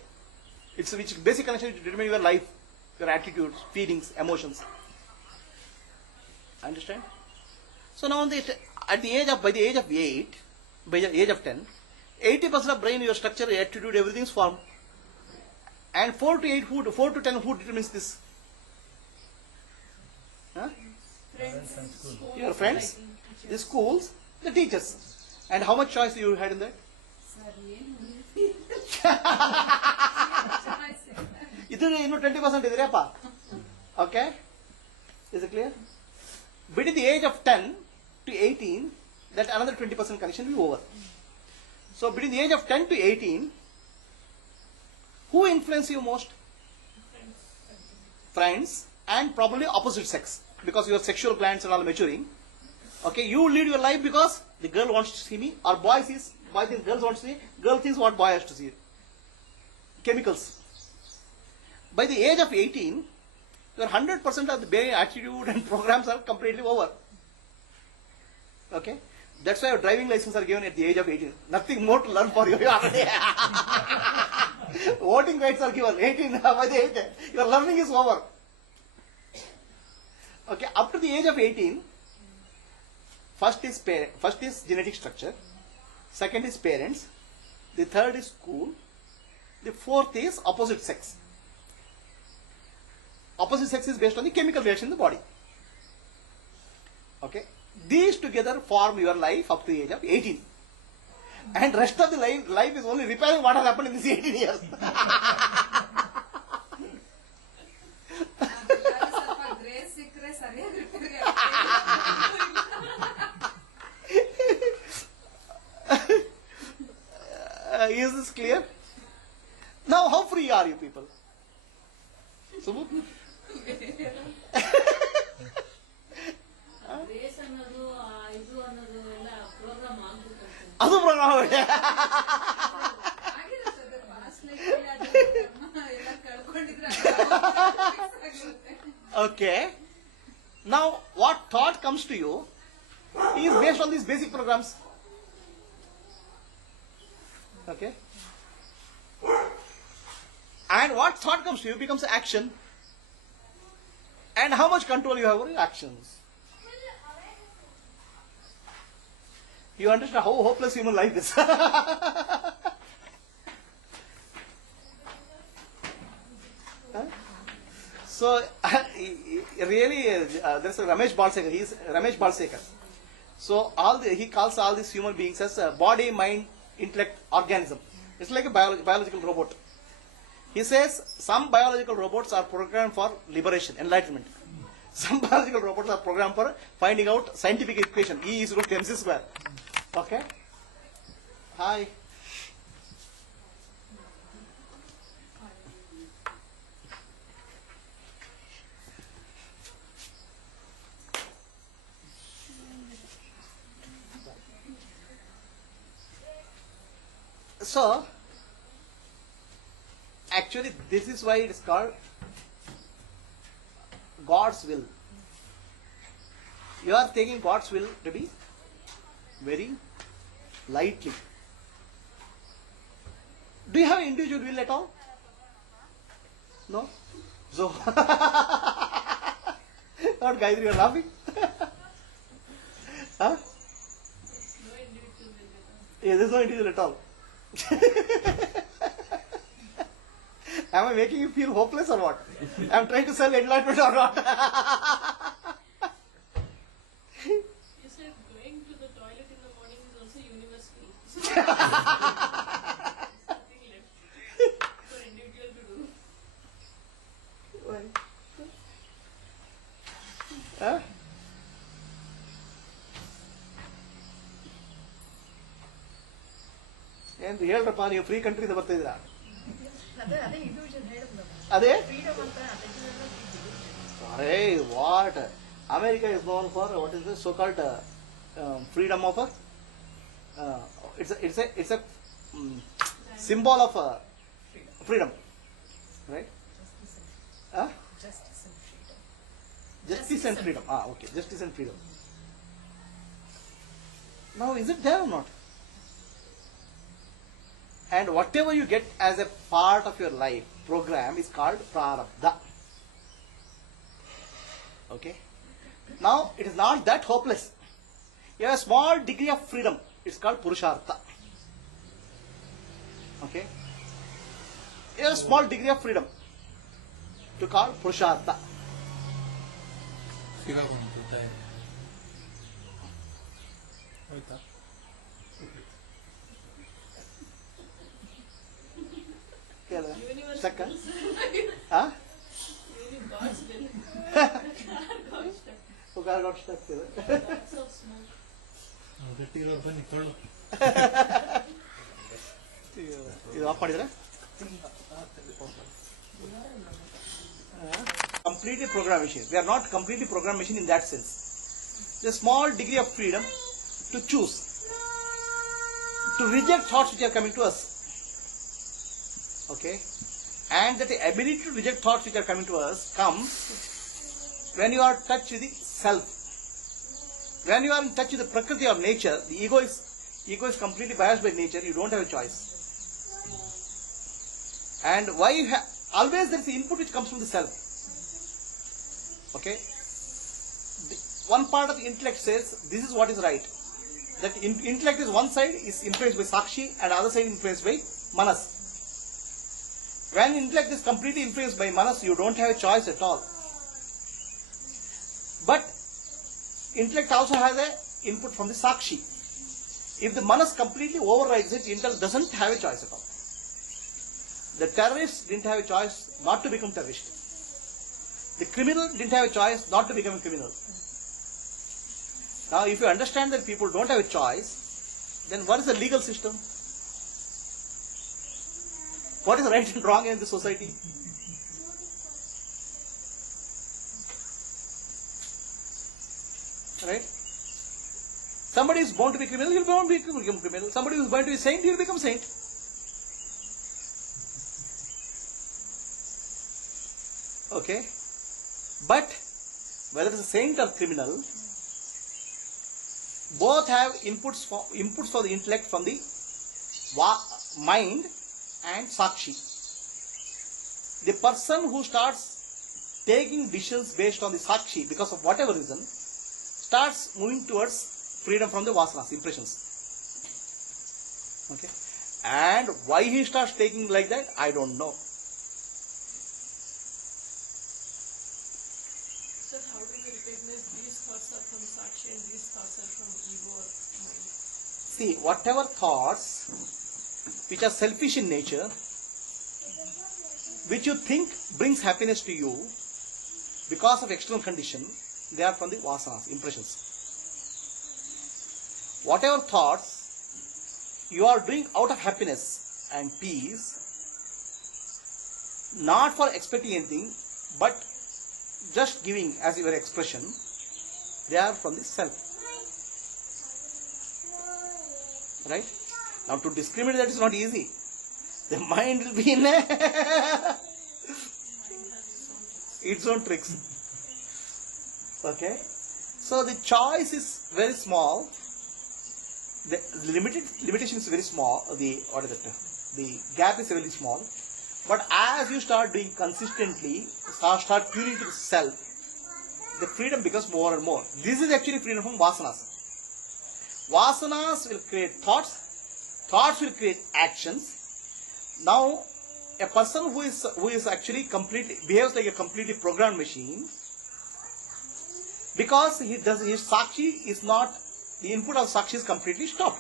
It's which basic connections determine your life, your attitudes, feelings, emotions. Understand? So now by the age of 8, by the age of 10, 80% of brain, your structure, your attitude, everything is formed. And 4 to 10, who determines this? Huh? Your friends, the schools, the teachers. And how much choice you had in that? ಇದು ಇನ್ನು 20% ಇದೆಯಪ್ಪ. Okay? Is it clear? Between the age of 10 to 18, that another 20% connection will be over. So between the age of 10 to 18, who influence you most? Friends and probably opposite sex, because your sexual glands are all maturing. Okay, you lead your life because the girl wants to see me, or boy thinks girls want to see, girl thinks what boy has to see. Chemicals. By the age of 18, your 100% of the brain attitude and programs are completely over. Okay? That's why your driving license are given at the age of 18. Nothing more to learn for you. Voting rights are given 18 by the age. Your learning is over. Okay, up to the age of 18, first is genetic structure, second is parents, the third is school, the fourth is opposite sex. Opposite sex is based on the chemical reaction in the body. Okay, these together form your life up to the age of 18. And rest of the life is only repairing what has happened in these 18 years. Is this clear? Now, how free are you people? Subbu? ಅದು program Okay. Now, what thought comes to you is based on these basic programs. Okay. And what thought comes to you becomes action. And how much control you have over your actions. You understand how hopeless human life is. So, really, there's a Ramesh Balsekar. He is Ramesh Balsekar. So, he calls all these human beings as body, mind, intellect, organism. It's like a biological robot. He says some biological robots are programmed for liberation, enlightenment. Some biological robots are programmed for finding out scientific equation. E is equal to mc square. Okay? Hi. So, actually this is why it is called God's will. You are taking God's will to be very lightly. Do you have individual will at all? No? So, what Gayatri, you are laughing? Huh? Yeah, there is no individual at all. Am I making you feel hopeless or what? I am trying to sell enlightenment or not? You said going to the toilet in the morning is also universal. Nothing left for individual to do. Huh? ಏನು ಹೇಳ್ರಪ್ಪ ನೀವು free ಕಂಟ್ರಿದ ಬರ್ತಿದ್ದೀರಾ ಅದೇ ಅರೇ what America is known for what is the so called freedom of it's a symbol of freedom, right? Justice and freedom. Okay, justice and freedom. Now, is it there or not? And whatever you get as a part of your life program is called prarabdha. Okay? Now, it is not that hopeless. You have a small degree of freedom. It's called purushartha. Okay? You have a small degree of freedom to call purushartha. Stuck? Huh? God's will. Oh, God got stuck. Lots of smoke. ಇದು of ಮಾಡಿದ್ರೆ completely program machine. We are not completely program machine in that sense. a small degree of freedom to choose, to reject thoughts which are coming to us. Okay? And that ability to reject thoughts which are coming to us comes when you are in touch with the self. When you are in touch with the prakriti or nature, the ego is completely biased by nature, you don't have a choice. And why you always there is the input which comes from the self. Okay? One part of the intellect says this is what is right. That intellect is one side is influenced by Sakshi and other side influenced by Manas. When intellect is completely influenced by Manas, you don't have a choice at all. But intellect also has a input from the Sakshi. If the Manas completely overrides it, intellect doesn't have a choice at all. The terrorist didn't have a choice not to become terrorist. The criminal didn't have a choice not to become a criminal. Now, if you understand that people don't have a choice, then what is the legal system? What is right and wrong in the society? Right? Somebody is born to be criminal, he will become criminal. Somebody who is born to be saint, he will become saint. Okay? But whether it is a saint or criminal, both have inputs for the intellect from the mind and Sakshi. The person who starts taking decisions based on the Sakshi because of whatever reason starts moving towards freedom from the vasanas, impressions. Okay? And why he starts taking like that, I don't know. Sir, how do we recognize these thoughts are from Sakshi and these thoughts are from ego or mind? See, whatever thoughts which are selfish in nature, which you think brings happiness to you because of external condition, they are from the vasanas, impressions. Whatever thoughts you are doing out of happiness and peace, not for expecting anything, but just giving as your expression, they are from the self. Right? Now to discriminate that is not easy. The mind will be in its own tricks. Okay? So the choice is very small. The limitation is very small. The gap is very small. But as you start doing consistently, start tuning to the self, the freedom becomes more and more. This is actually freedom from vasanas. Vasanas will create thoughts. Thoughts will create actions. Now, a person who is actually behaves like a completely programmed machine, because his Sakshi is not, the input of Sakshi is completely stopped.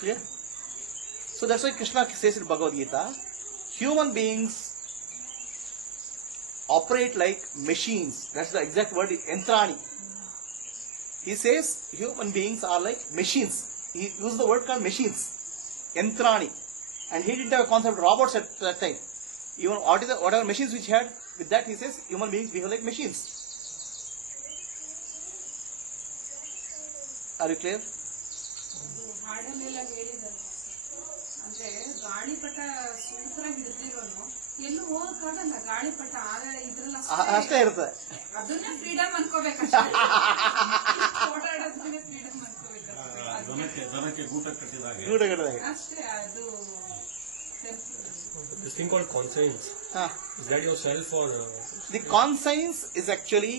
Clear? So that's why Krishna says in Bhagavad Gita, human beings operate like machines. That's the exact word, entrani. He says human beings are like machines. He used the word called machines. Entrani. And he didn't have a concept of robots at that time. Even whatever machines which he had, with that he says human beings behave like machines. Are you clear? ಹಾಡಲ್ಲೆಲ್ಲ ಹೇಳಿದ್ದಾರೆ ಅಂದ್ರೆ ಗಾಳಿಪಟ ಸೂತ್ರ ಹಿಡಿದಿರೋನು ಎಲ್ಲೂ ಹೋಗಕ್ಕಾಗಲ್ಲ. ಗಾಳಿಪಟ ಇದ್ರಲ್ಲ ಅಷ್ಟೇ ಇರುತ್ತೆ. ಅದನ್ನೇ ಫ್ರೀಡಮ್ ಅನ್ಕೋಬೇಕಷ್ಟೇ. ಓಡಾಡೋದನ್ನೇ ಫ್ರೀಡಮ್ ಅನ್ಕೋಬೇಕು ಅಷ್ಟೇ. ಅದು this thing called conscience, is that yourself or the conscience is actually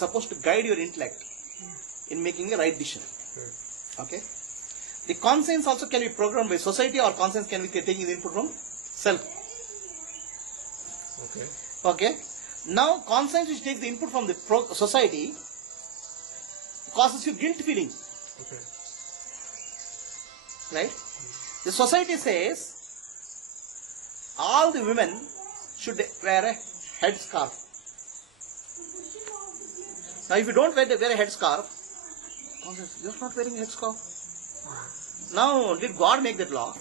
supposed to guide your intellect in making a right decision. Okay? The conscience also can be programmed by society, or conscience can be taking the input from self. okay? Okay? Now, conscience which takes the input from the society causes you guilt feeling. Okay. Right? The society says all the women should wear a headscarf. Now, if you don't wear a headscarf, you're not wearing a headscarf. Now, did God make that law?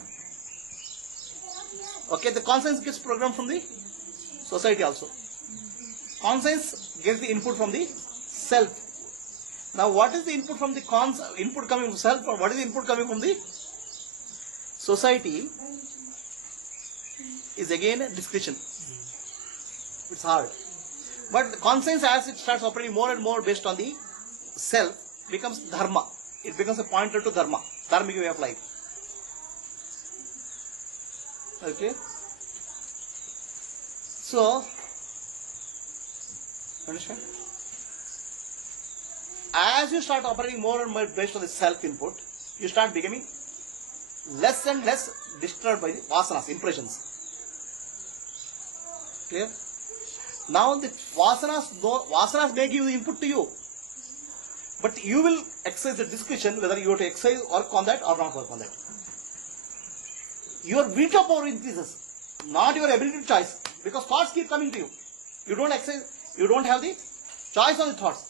Okay, the conscience gets programmed from the society also. Conscience gets the input from the self. Now what is the input from the input coming from self, or what is the input coming from the society is again a discretion. It's hard. But conscience, as it starts operating more and more based on the self, becomes dharma. It becomes a pointer to dharma, dharmic way of life. Okay? So, understand? As you start operating more and more based on the self input, you start becoming less and less disturbed by the vasanas, impressions. Clear? Now the vasanas may give the input to you, but you will exercise the discretion whether you have to exercise, work on that or not work on that. Your veto power increases, not your ability to choice, because thoughts keep coming to you. You don't exercise, you don't have the choice on the thoughts.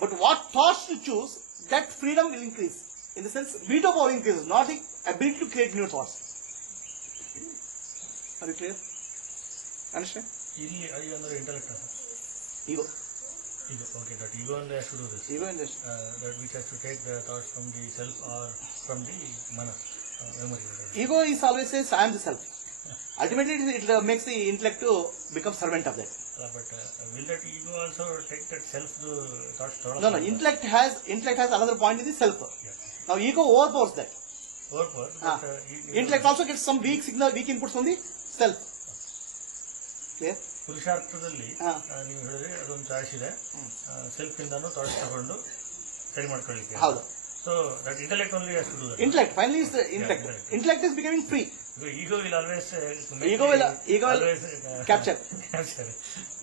But what thoughts to choose, that freedom will increase. In the sense, veto power increases, not the ability to create new thoughts. Are you clear? Understand? Ego under intellect. Ego. Ego. Okay, that ego only has to do this. Ego and this. That which has to take the thoughts from the self or from the manas, memory. Ego is always says, I am the self. Ultimately, it makes the intellect to become servant of that. But will that ego also take that self thoughts? No. Intellect has another point in the self. Yeah. Now ego overpowers that. Overpower. Intellect also gets some weak signal, weak inputs from the self. Clear? ಪುರುಷಾರ್ಥದಲ್ಲಿ ನೀವು ಹೇಳಿದ್ರೆ ಅದೊಂದು choice ಇದೆ self ಇಂದಾನು thoughts ತಗೊಂಡು ಸರಿ ಮಾಡ್ಕೊಳ್ಳಿಕ್ಕೆ. ಹೌದು. So that intellect only has to do that. Intellect finally is the intellect. Yeah, intellect is becoming free. Ego will always Ego will always capture. capture.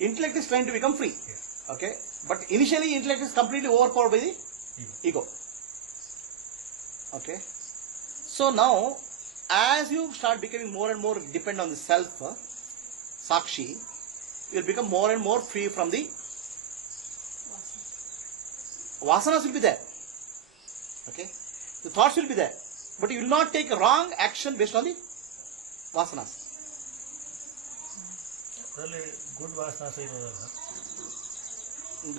Intellect is trying to become free. Yes. Okay, but initially intellect is completely overpowered by the ego. Okay, so now as you start becoming more and more dependent on the self, sakshi, you will become more and more free from the vasanas will be there. Okay, the thoughts will be there, but you will not take a wrong action based on the vasanas. ಅದರಲ್ಲಿ good ವಾಸನಾಸ ಇರೋದಲ್ಲ,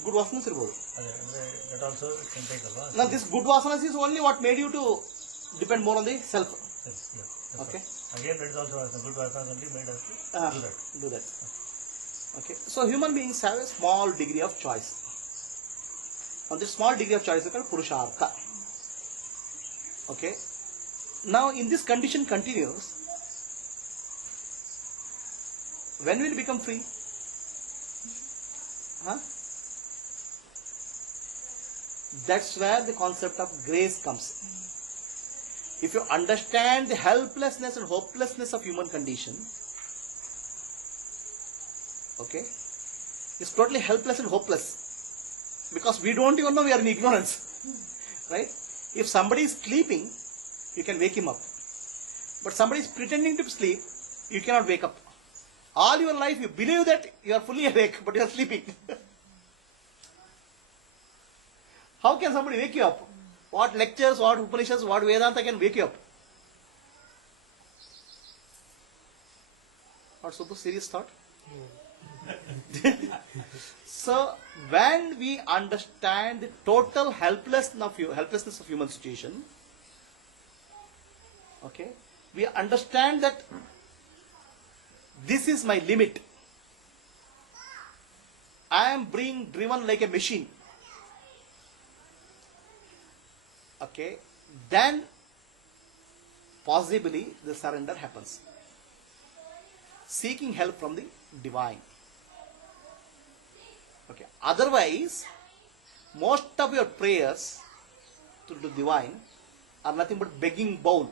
Good vasanas ಇರಬಹುದು. ಅದೇ ಅಂದ್ರೆ that also can take ಅಲ್ವಾ. Now this good vasanas is only what made you to depend more on the self. Okay. Again that is also good vasanas only made us to do that. Okay. So human beings have a small degree of choice. Now this small degree of choice is called purushartha. Okay. Now in this condition continues, when will it become free? That's where the concept of grace comes. If you understand the helplessness and hopelessness of human condition, okay, it's totally helpless and hopeless, because we don't even know we are in ignorance, right? If somebody is sleeping, you can wake him up, but somebody is pretending to sleep, you cannot wake up. All your life you believe that you are fully awake, but you are sleeping. How can somebody wake you up? What lectures, what Upanishads, what Vedanta can wake you up? What super serious thought? So, when we understand the total helplessness of human situation, okay, we understand that this is my limit. I am being driven like a machine. Okay, then possibly the surrender happens. Seeking help from the divine. Okay, otherwise, most of your prayers to the divine are nothing but begging bowl.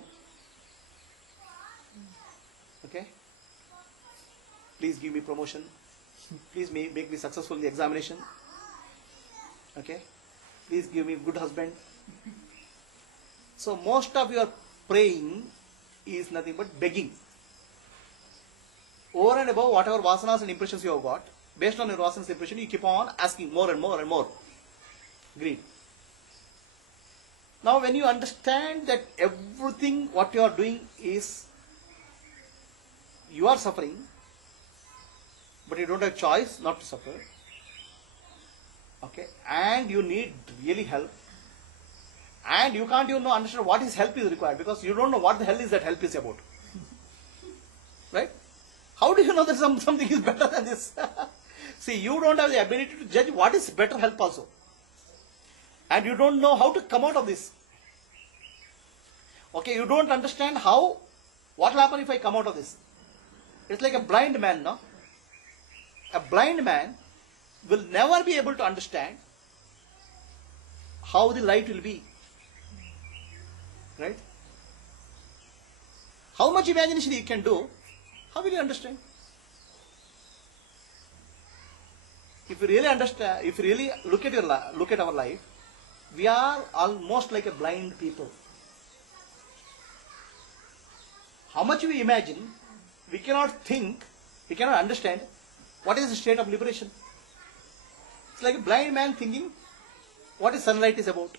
Okay, please give me promotion. Please make me successful in the examination. Okay, please give me a good husband. So most of your praying is nothing but begging. Over and above whatever vasanas and impressions you have got, based on your vasanas and impression, you keep on asking more and more and more. Greed. Now when you understand that everything what you are doing is, you are suffering, but you don't have choice not to suffer. Okay, and you need really help, and you can't even understand what is help is required because you don't know what the hell is that help is about. Right? How do you know that something is better than this? See, you don't have the ability to judge what is better help also. And you don't know how to come out of this. Okay, you don't understand what will happen if I come out of this. It's like a blind man, no? A blind man will never be able to understand how the light will be. Right? How much imagination you can do, how will you understand? If you really understand, if you really look at our life, we are almost like a blind people. How much we imagine, we cannot think, we cannot understand what is the state of liberation. It's like a blind man thinking what is sunlight is about.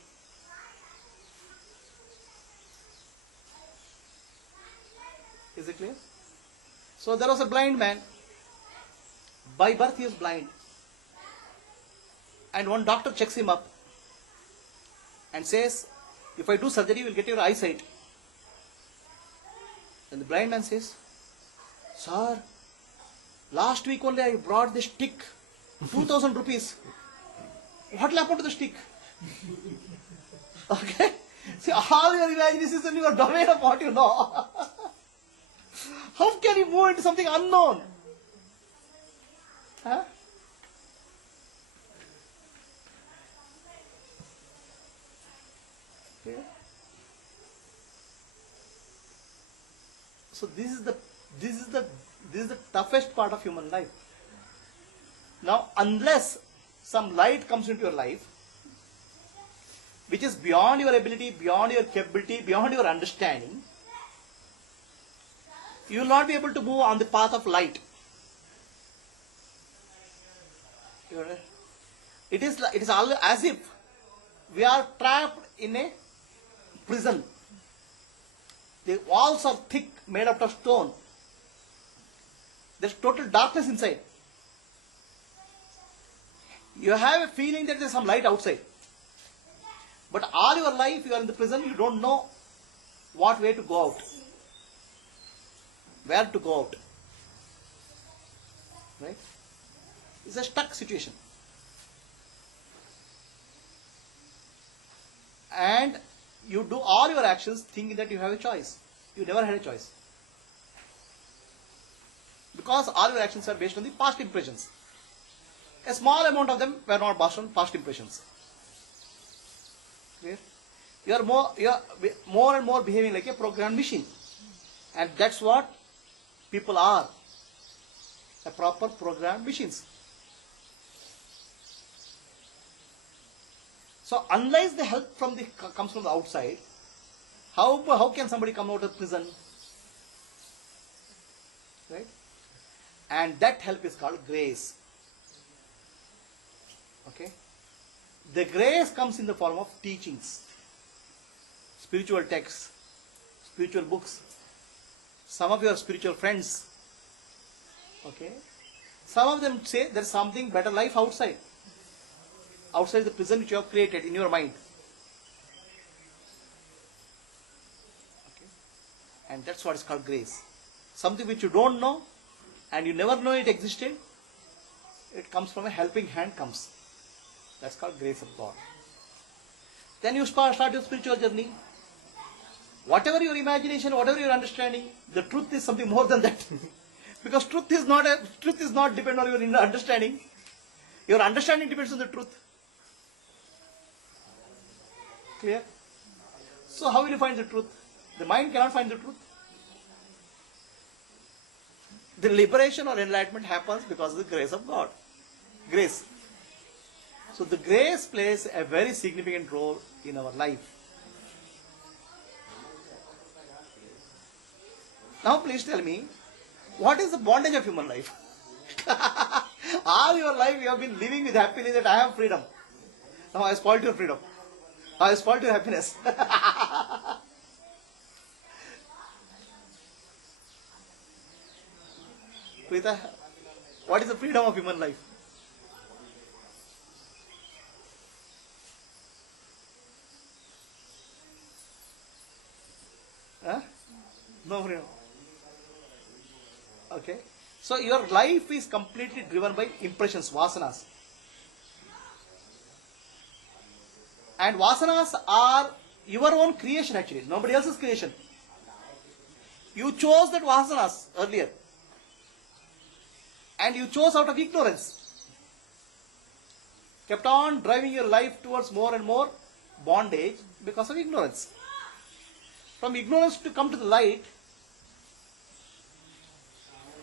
Is it clear? So there was a blind man. By birth he is blind. And one doctor checks him up and says, if I do surgery, you will get your eyesight. And the blind man says, sir, last week only I brought this stick, 2,000 rupees. What will happen to the stick? Okay? See, all your imagination is in your domain of what you know. How can you move into something unknown? Huh? Okay. So this is the toughest part of human life. Now, unless some light comes into your life, which is beyond your ability, beyond your capability, beyond your understanding, you will not be able to move on the path of light. It is all as if we are trapped in a prison. The walls are thick, made out of stone. There is total darkness inside. You have a feeling that there is some light outside. But all your life you are in the prison, you don't know what way to go out. Where to go out. Right? It's a stuck situation. And you do all your actions thinking that you have a choice. You never had a choice. Because all your actions are based on the past impressions. A small amount of them were not based on past impressions. Clear? You are more and more behaving like a programmed machine. And that's what people are. A proper programmed machines. So unless the help comes from the outside, how can somebody come out of prison? Right? And that help is called grace. Okay? The grace comes in the form of teachings, spiritual texts, spiritual books, some of your spiritual friends. Okay? Some of them say there is something better life outside. Outside the prison which you have created in your mind. Okay? And that's what is called grace. Something which you don't know and you never know it existed. It comes from a helping hand comes. That's called grace of God. Then you start your spiritual journey. Whatever your imagination, whatever your understanding, the truth is something more than that. Because truth is not depend on your understanding. Your understanding depends on the truth. Clear? So how will you find the truth? The mind cannot find the truth. The liberation or enlightenment happens because of the grace of God. Grace. So the grace plays a very significant role in our life. Now please tell me, what is the bondage of human life? All your life you have been living with happiness that I have freedom. Now I spoiled your freedom. I spoiled your happiness. Preeta, what is the freedom of human life? Huh? No freedom. Okay. So your life is completely driven by impressions, vasanas. And vasanas are your own creation actually, nobody else's creation. You chose that vasanas earlier. And you chose out of ignorance. Kept on driving your life towards more and more bondage because of ignorance. From ignorance to come to the light,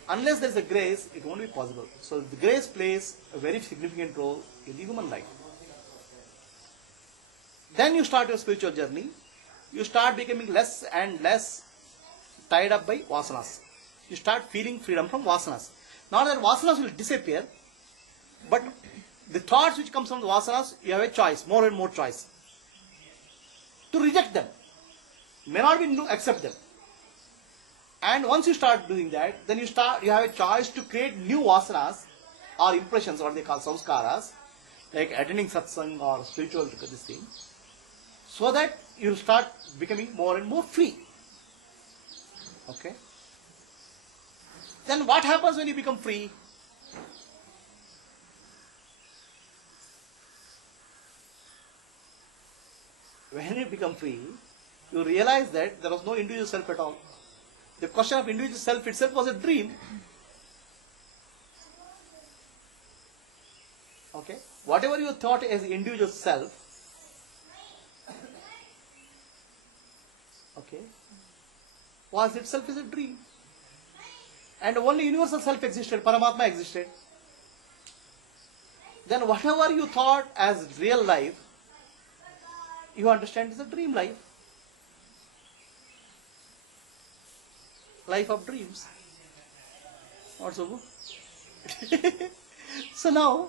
unless there is a grace, it won't be possible. So the grace plays a very significant role in the human life. Then you start your spiritual journey. You start becoming less and less tied up by vasanas. You start feeling freedom from vasanas. Not that vasanas will disappear, but the thoughts which comes from the vasanas, you have a choice, more and more choice. To reject them. May not be to accept them. And once you start doing that, then you have a choice to create new vasanas or impressions, what they call samskaras, like attending satsang or spiritual this thing, so that you start becoming more and more free. Okay? Then what happens when you become free? When you become free, you realize that there was no individual self at all. The question of individual self itself was a dream. Okay? Whatever you thought as individual self, okay, was itself is a dream. And only universal self existed, Paramatma existed. Then whatever you thought as real life, you understand is a dream life. Life of dreams. Not so good. So now,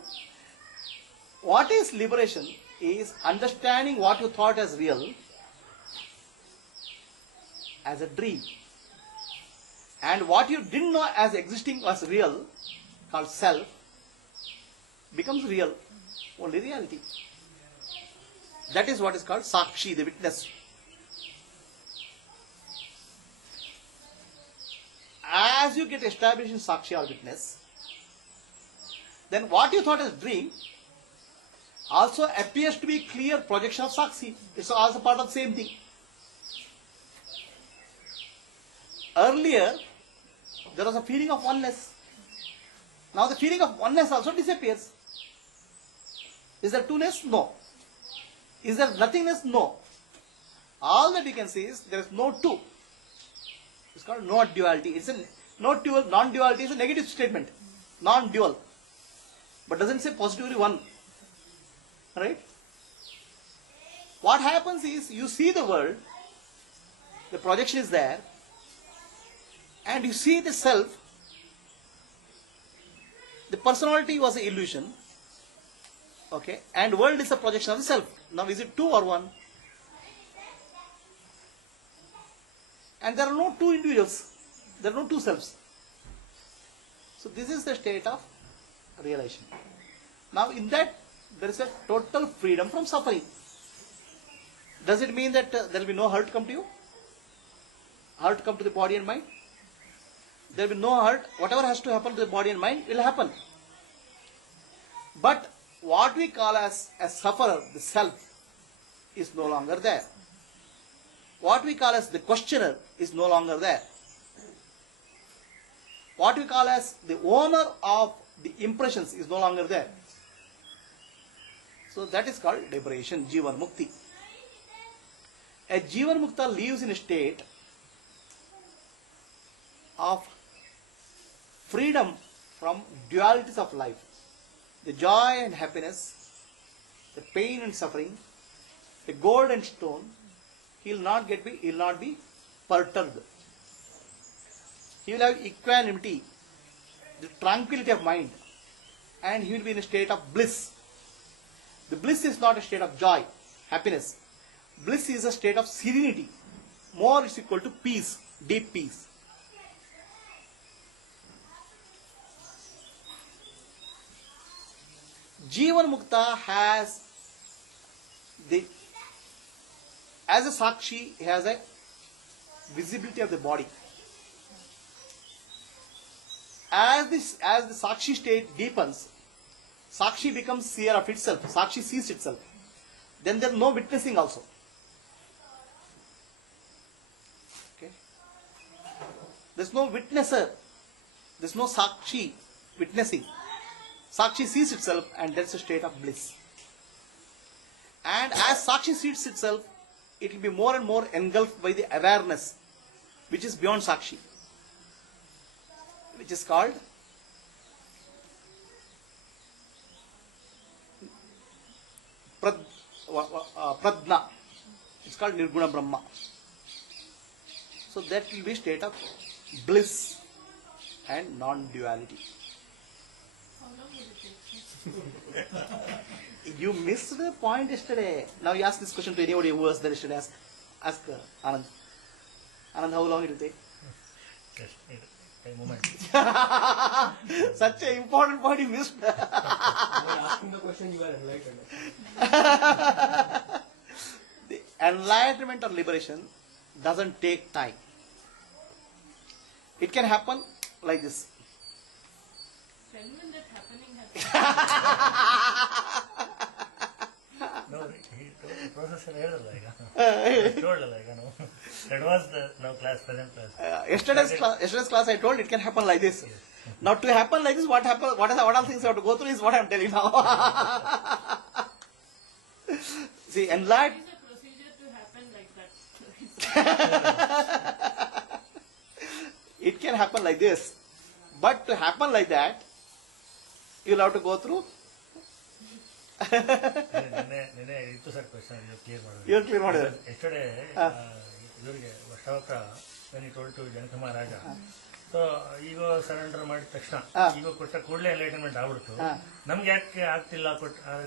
what is liberation is understanding what you thought as real as a dream. And what you didn't know as existing as real, called self, becomes real, only reality. That is what is called Sakshi, the witness. As you get established in Sakshi or witness, then what you thought as dream also appears to be clear projection of Sakshi. It's also part of the same thing. Earlier, there was a feeling of oneness. Now the feeling of oneness also disappears. Is there two-ness? No. Is there nothingness? No. All that you can see is there is no two. It's called non-duality. It's a non-duality is a negative statement. Non-dual. But doesn't say positively one. Right? What happens is you see the world, the projection is there, and you see the self. The personality was an illusion. Okay, and world is a projection of the self. Now is it two or one? And there are no two individuals. There are no two selves. So this is the state of realization. Now in that there is a total freedom from suffering. Does it mean that there will be no hurt come to you? Hurt come to the body and mind? There will be no hurt. Whatever has to happen to the body and mind will happen. But what we call as a sufferer, the self, is no longer there. What we call as the questioner is no longer there. What we call as the owner of the impressions is no longer there. So that is called liberation, Jivan Mukti. A Jivan Mukta lives in a state of freedom from dualities of life. The joy and happiness, the pain and suffering, the gold and stone, he will not be perturbed. He will have equanimity, the tranquility of mind, and he will be in a state of bliss. The bliss is not a state of joy, happiness. Bliss is a state of serenity. More is equal to peace, deep peace. Jivan Mukta has as a Sakshi, he has a visibility of the body. As the Sakshi state deepens, Sakshi becomes seer of itself. Sakshi sees itself. Then there is no witnessing also. Okay. There is no witnesser. There is no Sakshi witnessing. Sakshi sees itself, and that's a state of bliss. And as Sakshi sees itself, it will be more and more engulfed by the awareness, which is beyond Sakshi, which is called Pradna. It's called Nirguna Brahma. So that will be state of bliss and non-duality. How long will it take? You missed the point yesterday. Now you ask this question to anybody who was there yesterday. Ask Anand. Anand, how long it will take? Just a moment. Such an important point you missed. By asking the question, you are enlightened. The enlightenment or liberation doesn't take time. It can happen like this. When will that happening happen? No, he told the process he told no. That was the present class. Yesterday's class I told it can happen like this. Yes. Now to happen like this, what all things you have to go through is what I am telling now. See, There enlightenment. is a procedure to happen like that. It can happen like this, but to happen like that, you'll have to go through. ನಿನ್ನೆ ಇತ್ತು sir question clear You're clear ಮಾಡಿದ್ರೆ. Yesterday ಇವರಿಗೆ ವರ್ಷವತ್ರ when he told to Janaka Maharaja so ಈಗ surrender ಮಾಡಿದ ತಕ್ಷಣ ಈಗ ಕೊಟ್ಟ ಕೂಡಲೇ ಎನ್ಲೈಟನ್ಮೆಂಟ್ ಆಗ್ಬಿಡ್ತು. ನಮ್ಗೆ ಯಾಕೆ ಆಗ್ತಿಲ್ಲ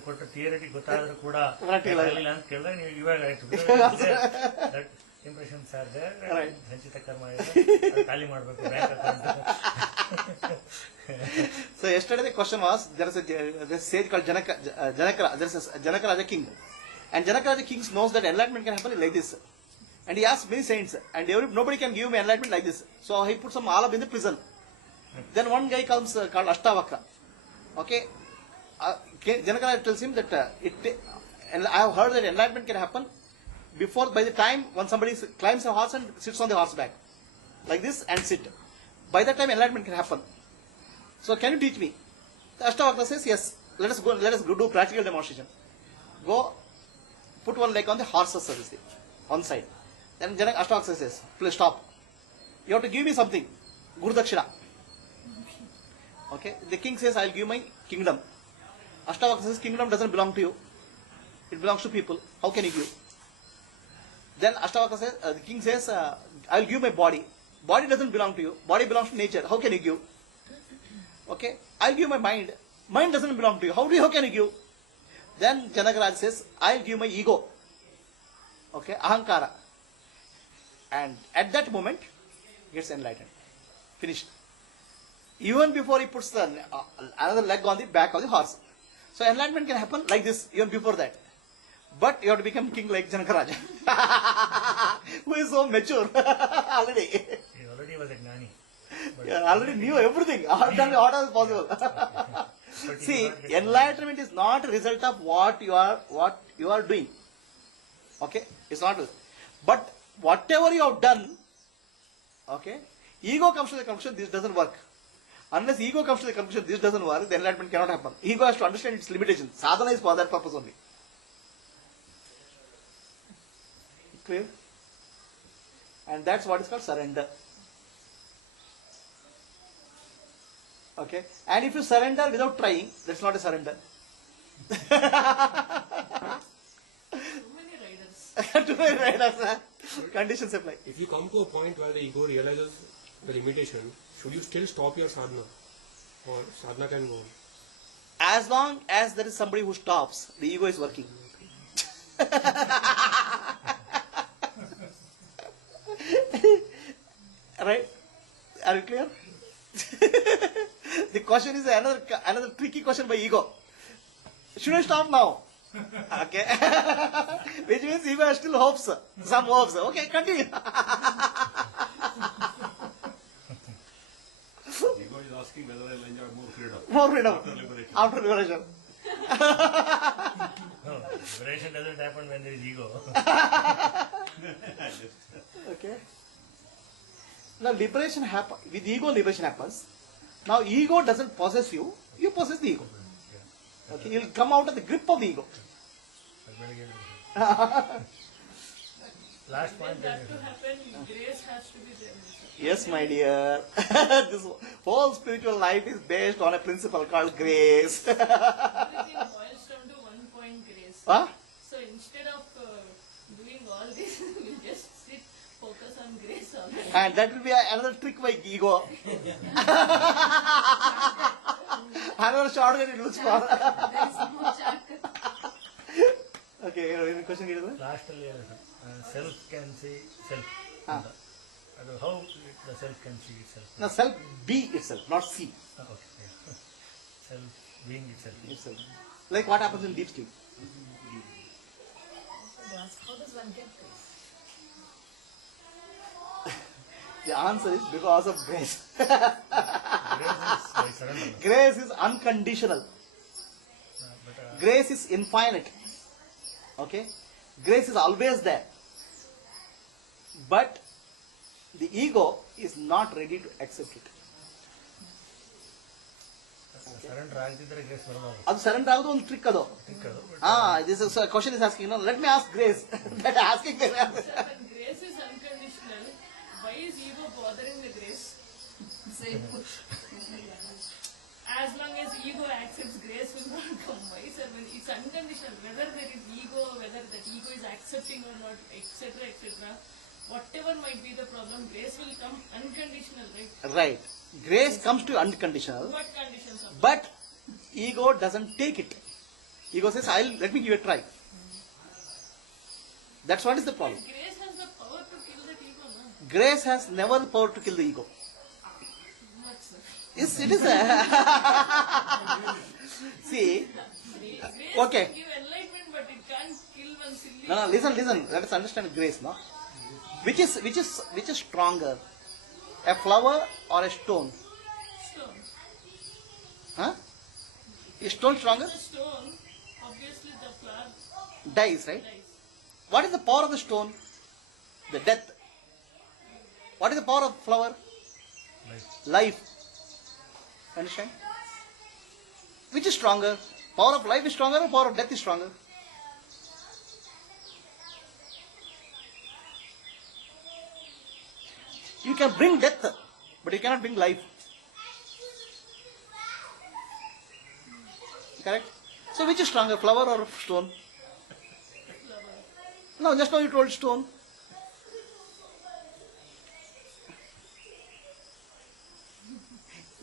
ಕೊಟ್ಟ ಥಿಯರಿಟಿ ಗೊತ್ತಾದ್ರೂ ಕೂಡ ಆಗಲಿಲ್ಲ ಅಂತ ಕೇಳಿದ್ರೆ ನೀವು ಇವಾಗ ಆಯ್ತು ದಟ್ ಇಂಪ್ರೆಷನ್ಸ್ ಆರ್ ದೇರ್ ಸಂಚಿತ ಕರ್ಮ ಇದೆ ಖಾಲಿ ಮಾಡಬೇಕು bank account. So yesterday the question was, there is a sage called Janaka. There is a Janaka Raja king, and Janaka Raja king knows that enlightenment can happen like this. And he asks many saints, and nobody can give me enlightenment like this. So he put some alab in the prison. Then one guy comes called Ashtavaka. Okay, Janaka Raja tells him that and I have heard that enlightenment can happen by the time when somebody climbs a horse and sits on the horseback, like this and sit. By that time enlightenment can happen. So can you teach me? The Ashtavakra says, yes. Let us go do practical demonstration. Go put one leg on the horse's service, on side. Then Ashtavakra says, please stop. You have to give me something. Guru Dakshina. Okay. The king says, I'll give my kingdom. Ashtavakra says, kingdom doesn't belong to you. It belongs to people. How can you give? Then Ashtavakra says, the king says, I'll give my body. Body doesn't belong to you. Body belongs to nature. How can you give? Okay, I'll give my mind. Mind doesn't belong to you. How can you give? Then Janakaraj says, I'll give my ego. Okay, ahankara. And at that moment, gets enlightened. Finished. Even before he puts another leg on the back of the horse. So enlightenment can happen like this, even before that. But you have to become king like Janakaraja, who is so mature already. He already was a gnani. Already knew everything. All is possible. See, enlightenment is not a result of what you are doing. Okay, it's not. But whatever you have done, okay, ego comes to the conclusion this doesn't work. Unless ego comes to the conclusion this doesn't work, the enlightenment cannot happen. Ego has to understand its limitations. Sadhana is for that purpose only. Clear? And that's what is called surrender. Okay, and if you surrender without trying, that's not a surrender. Too many riders. Too many riders. Conditions apply. If you come to a point where the ego realizes the limitation, should you still stop your sadhana? Or sadhana can go on? As long as there is somebody who stops, the ego is working. Right? Are you clear? The question is another tricky question by ego. Should I stop now? Okay. Which means ego has still hopes. Some hopes. Okay, continue. freedom. liberation. After liberation. No, liberation doesn't happen when there is ego. Okay. Now liberation happens. With ego, liberation happens. Now ego doesn't possess you. You possess the ego. Okay. You'll come out of the grip of the ego. Last point. That to happen, grace has to be there. Yes, my dear. This whole spiritual life is based on a principle called grace. Everything boils down to one point, grace. Huh? So instead of doing all this, we just sit, focus on grace already. And that will be another trick by ego. Another shortcut it looks for. There is no shortcut. Okay, any question? Last self can see self. Ah. How the self can see itself? Now self be itself, not see Okay. Yeah. Self being itself. itself. Like what happens in deep sleep. How does one get this? The answer is because of grace. Grace is by surrender. Grace is unconditional. But Grace is infinite. Okay? Grace is always there. But the ego is not ready to accept it. surrender ಆಗದಿದ್ರೆ grace ಬರಲ್ಲ. ಅದು surrender ಆಗೋದು ಒಂದು trick ಅದು. Trick ಅದು. But This is a question is asking, let me ask grace. That asking So when grace is unconditional, why is ego bothering the grace? Same. As long as ego accepts, grace will not come. Why, sir? When it's unconditional, whether there is ego, whether that ego is accepting or not, etc., etc., whatever might be the problem, grace will come unconditional, right? right. Grace comes to unconditional, What conditions are? but ego doesn't take it. Ego says, let me give it a try. That's what is the problem. Grace has the power to kill that ego, no? Grace has never the power to kill the ego. Much, sir. Yes, it is. See, Grace okay. can give enlightenment, but it can't kill one silly. No, listen. Let us understand grace, no? Which is stronger, a flower or a stone? Stone. Huh? Is stone stronger? The stone, obviously the flower Dies, right? dies. What is the power of the stone? The death. What is the power of flower? Life. Understand? Which is stronger? Power of life is stronger or power of death is stronger? You can bring death, but you cannot bring life. Correct? So which is stronger, flower or stone? No, just now you told stone.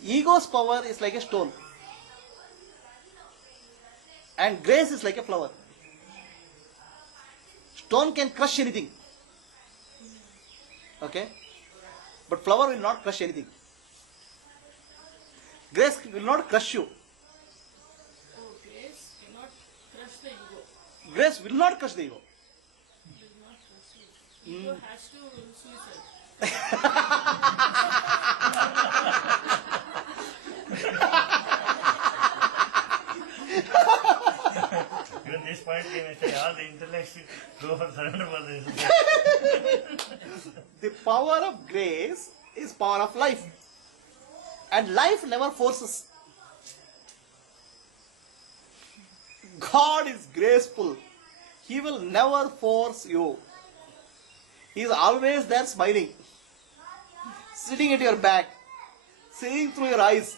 Ego's power is like a stone. And grace is like a flower. Stone can crush anything. Okay? But flower will not crush anything. Grace will not crush you. Oh, grace cannot crush the ego. Grace will not crush the ego. Will not crush you. Ego has to suicide. Even this point came and say all the intellects go for surrender for this. The power of grace is power of life. And life never forces. God is graceful. He will never force you. He is always there smiling. Sitting at your back. Seeing through your eyes.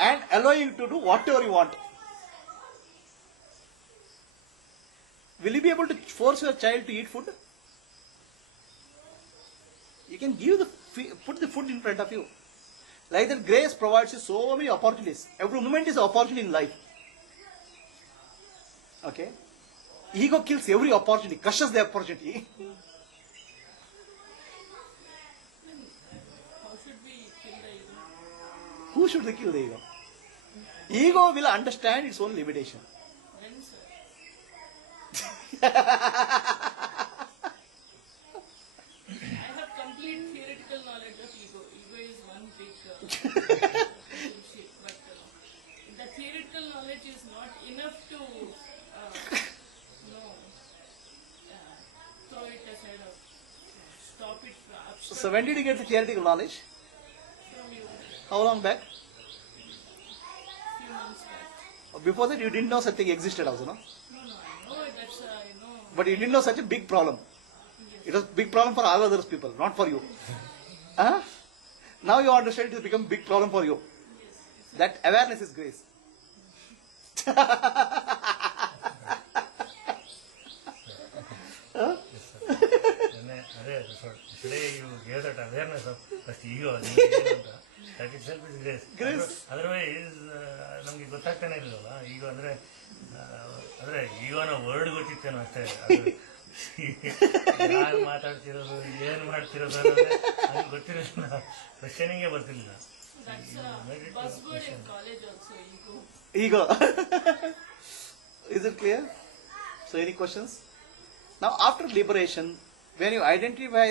And allowing you to do whatever you want. Will you be able to force your child to eat food? You can put the food in front of you. Like that, grace provides you so many opportunities. Every moment is an opportunity in life. Okay? Ego kills every opportunity, crushes the opportunity. How should we kill the ego? Who should they kill the ego? Ego will understand its own limitation. When, sir? I have complete theoretical knowledge of ego. Ego is one big bullshit, but theoretical knowledge is not enough to throw it aside or stop it from abstract So when did you get the theoretical knowledge? from you How long back? few months back. Before that you didn't know such thing existed also, no? No, I know that's But you didn't know such a big problem. It was big problem for all other people, not for you. Huh? Now you understand it has become big problem for you. That awareness is grace. Today you gave that awareness of first ego, that itself is grace. Grace. Otherwise, ನಮಗೆ ಗೊತ್ತಾಗ್ತಾನೆ ಇರಲಿಲ್ಲ ಈಗ ಅಂದ್ರೆ ಈಗ ನಾವು word ಗೊತ್ತಿತ್ತೇನೋ ಅಷ್ಟೇ. ಯಾರು ಮಾತಾಡ್ತಿರೋದು ಏನು ಮಾಡ್ತಿರೋದು ಅದು ಗೊತ್ತಿರಲಿಲ್ಲ, ಕ್ವಶನಿಂಗೇ ಬರ್ತಿರ್ಲಿಲ್ಲ. that's a buzzword in college also, Ego. Is it clear? So any questions? Now after liberation, when you identify,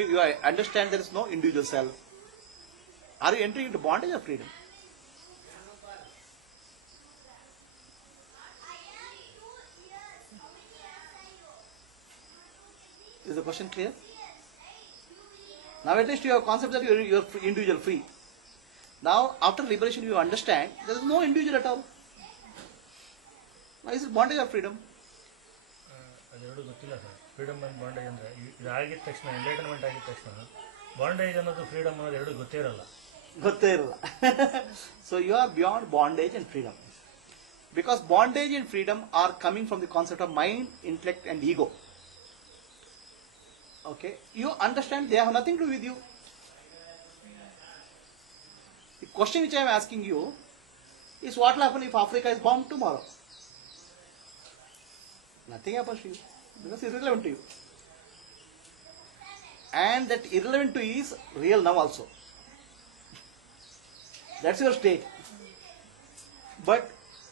you understand there is no individual self, are you entering into bondage or freedom? Is the question clear? Now at least you have a concept that you are individual free. Now after liberation you understand there is no individual at all. Now is it bondage or freedom? ಅದೆರಡು ಗೊತ್ತಿಲ್ಲ sir. Freedom and bondage ಅಂದರೆ ಇದಾಗಿದ ತಕ್ಷಣ, enlightenment ಆಗಿದ ತಕ್ಷಣ bondage ಅನ್ನೋದು freedom ಅನ್ನೋದು ಎರಡು ಗೊತ್ತೇ ಇರಲ್ಲ. So you are beyond bondage and freedom. Because bondage and freedom are coming from the concept of mind, intellect and ego. Okay, you understand they have nothing to do with you. The question which I am asking you is what will happen if Africa is bombed tomorrow? Nothing happens to you because it's irrelevant to you. And that irrelevant to you is real now also. That's your state. But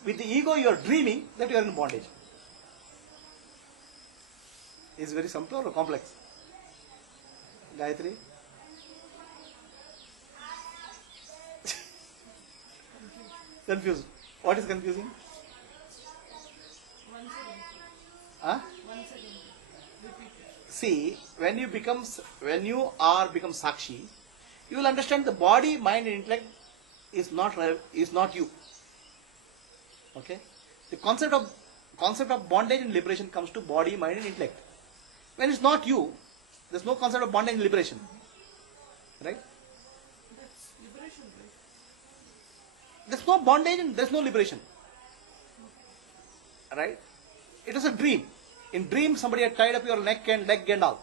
with the ego you are dreaming that you are in bondage. Is very simple or complex? Gayatri? Confused. What is confusing? Huh? See, when you become Sakshi, you will understand the body, mind and intellect is not you. Okay? The concept of bondage and liberation comes to body, mind and intellect. When it's not you, there's no concept of bondage and liberation. Right? that's liberation, right? There's no bondage and there's no liberation. Right? It was a dream. In dream, somebody had tied up your neck and leg and all.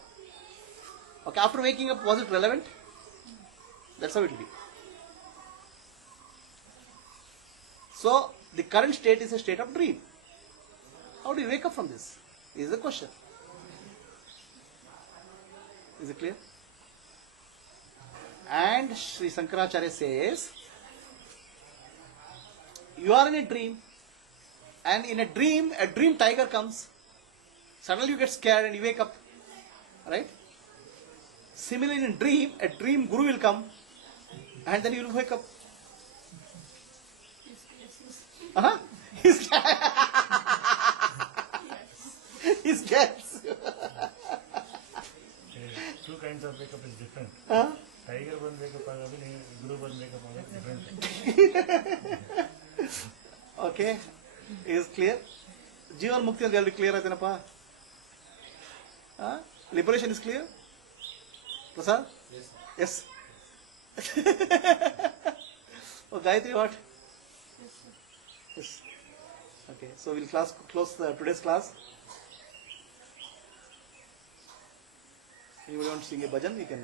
Okay, after waking up, was it relevant? That's how it will be. So, the current state is a state of dream. How do you wake up from this? Is the question. Is it clear? And Sri Sankaracharya says, you are in a dream, and in a dream tiger comes. Suddenly you get scared and you wake up. Right? Similarly in a dream guru will come, and then you will wake up. He scares. Two kinds of wake up is different. Tiger ಬಂದು wake up ಆಗೋದು, guru ಬಂದು wake up ಆಗೋದು different. Okay, is clear? Jivan Mukti and all clear ಆಯ್ತೇನಪ್ಪ? Liberation is clear? Prasad? Yes. Oh, Gayatri, what? Yes. Okay, so we'll close today's class. Anybody want to sing a bhajan? We can.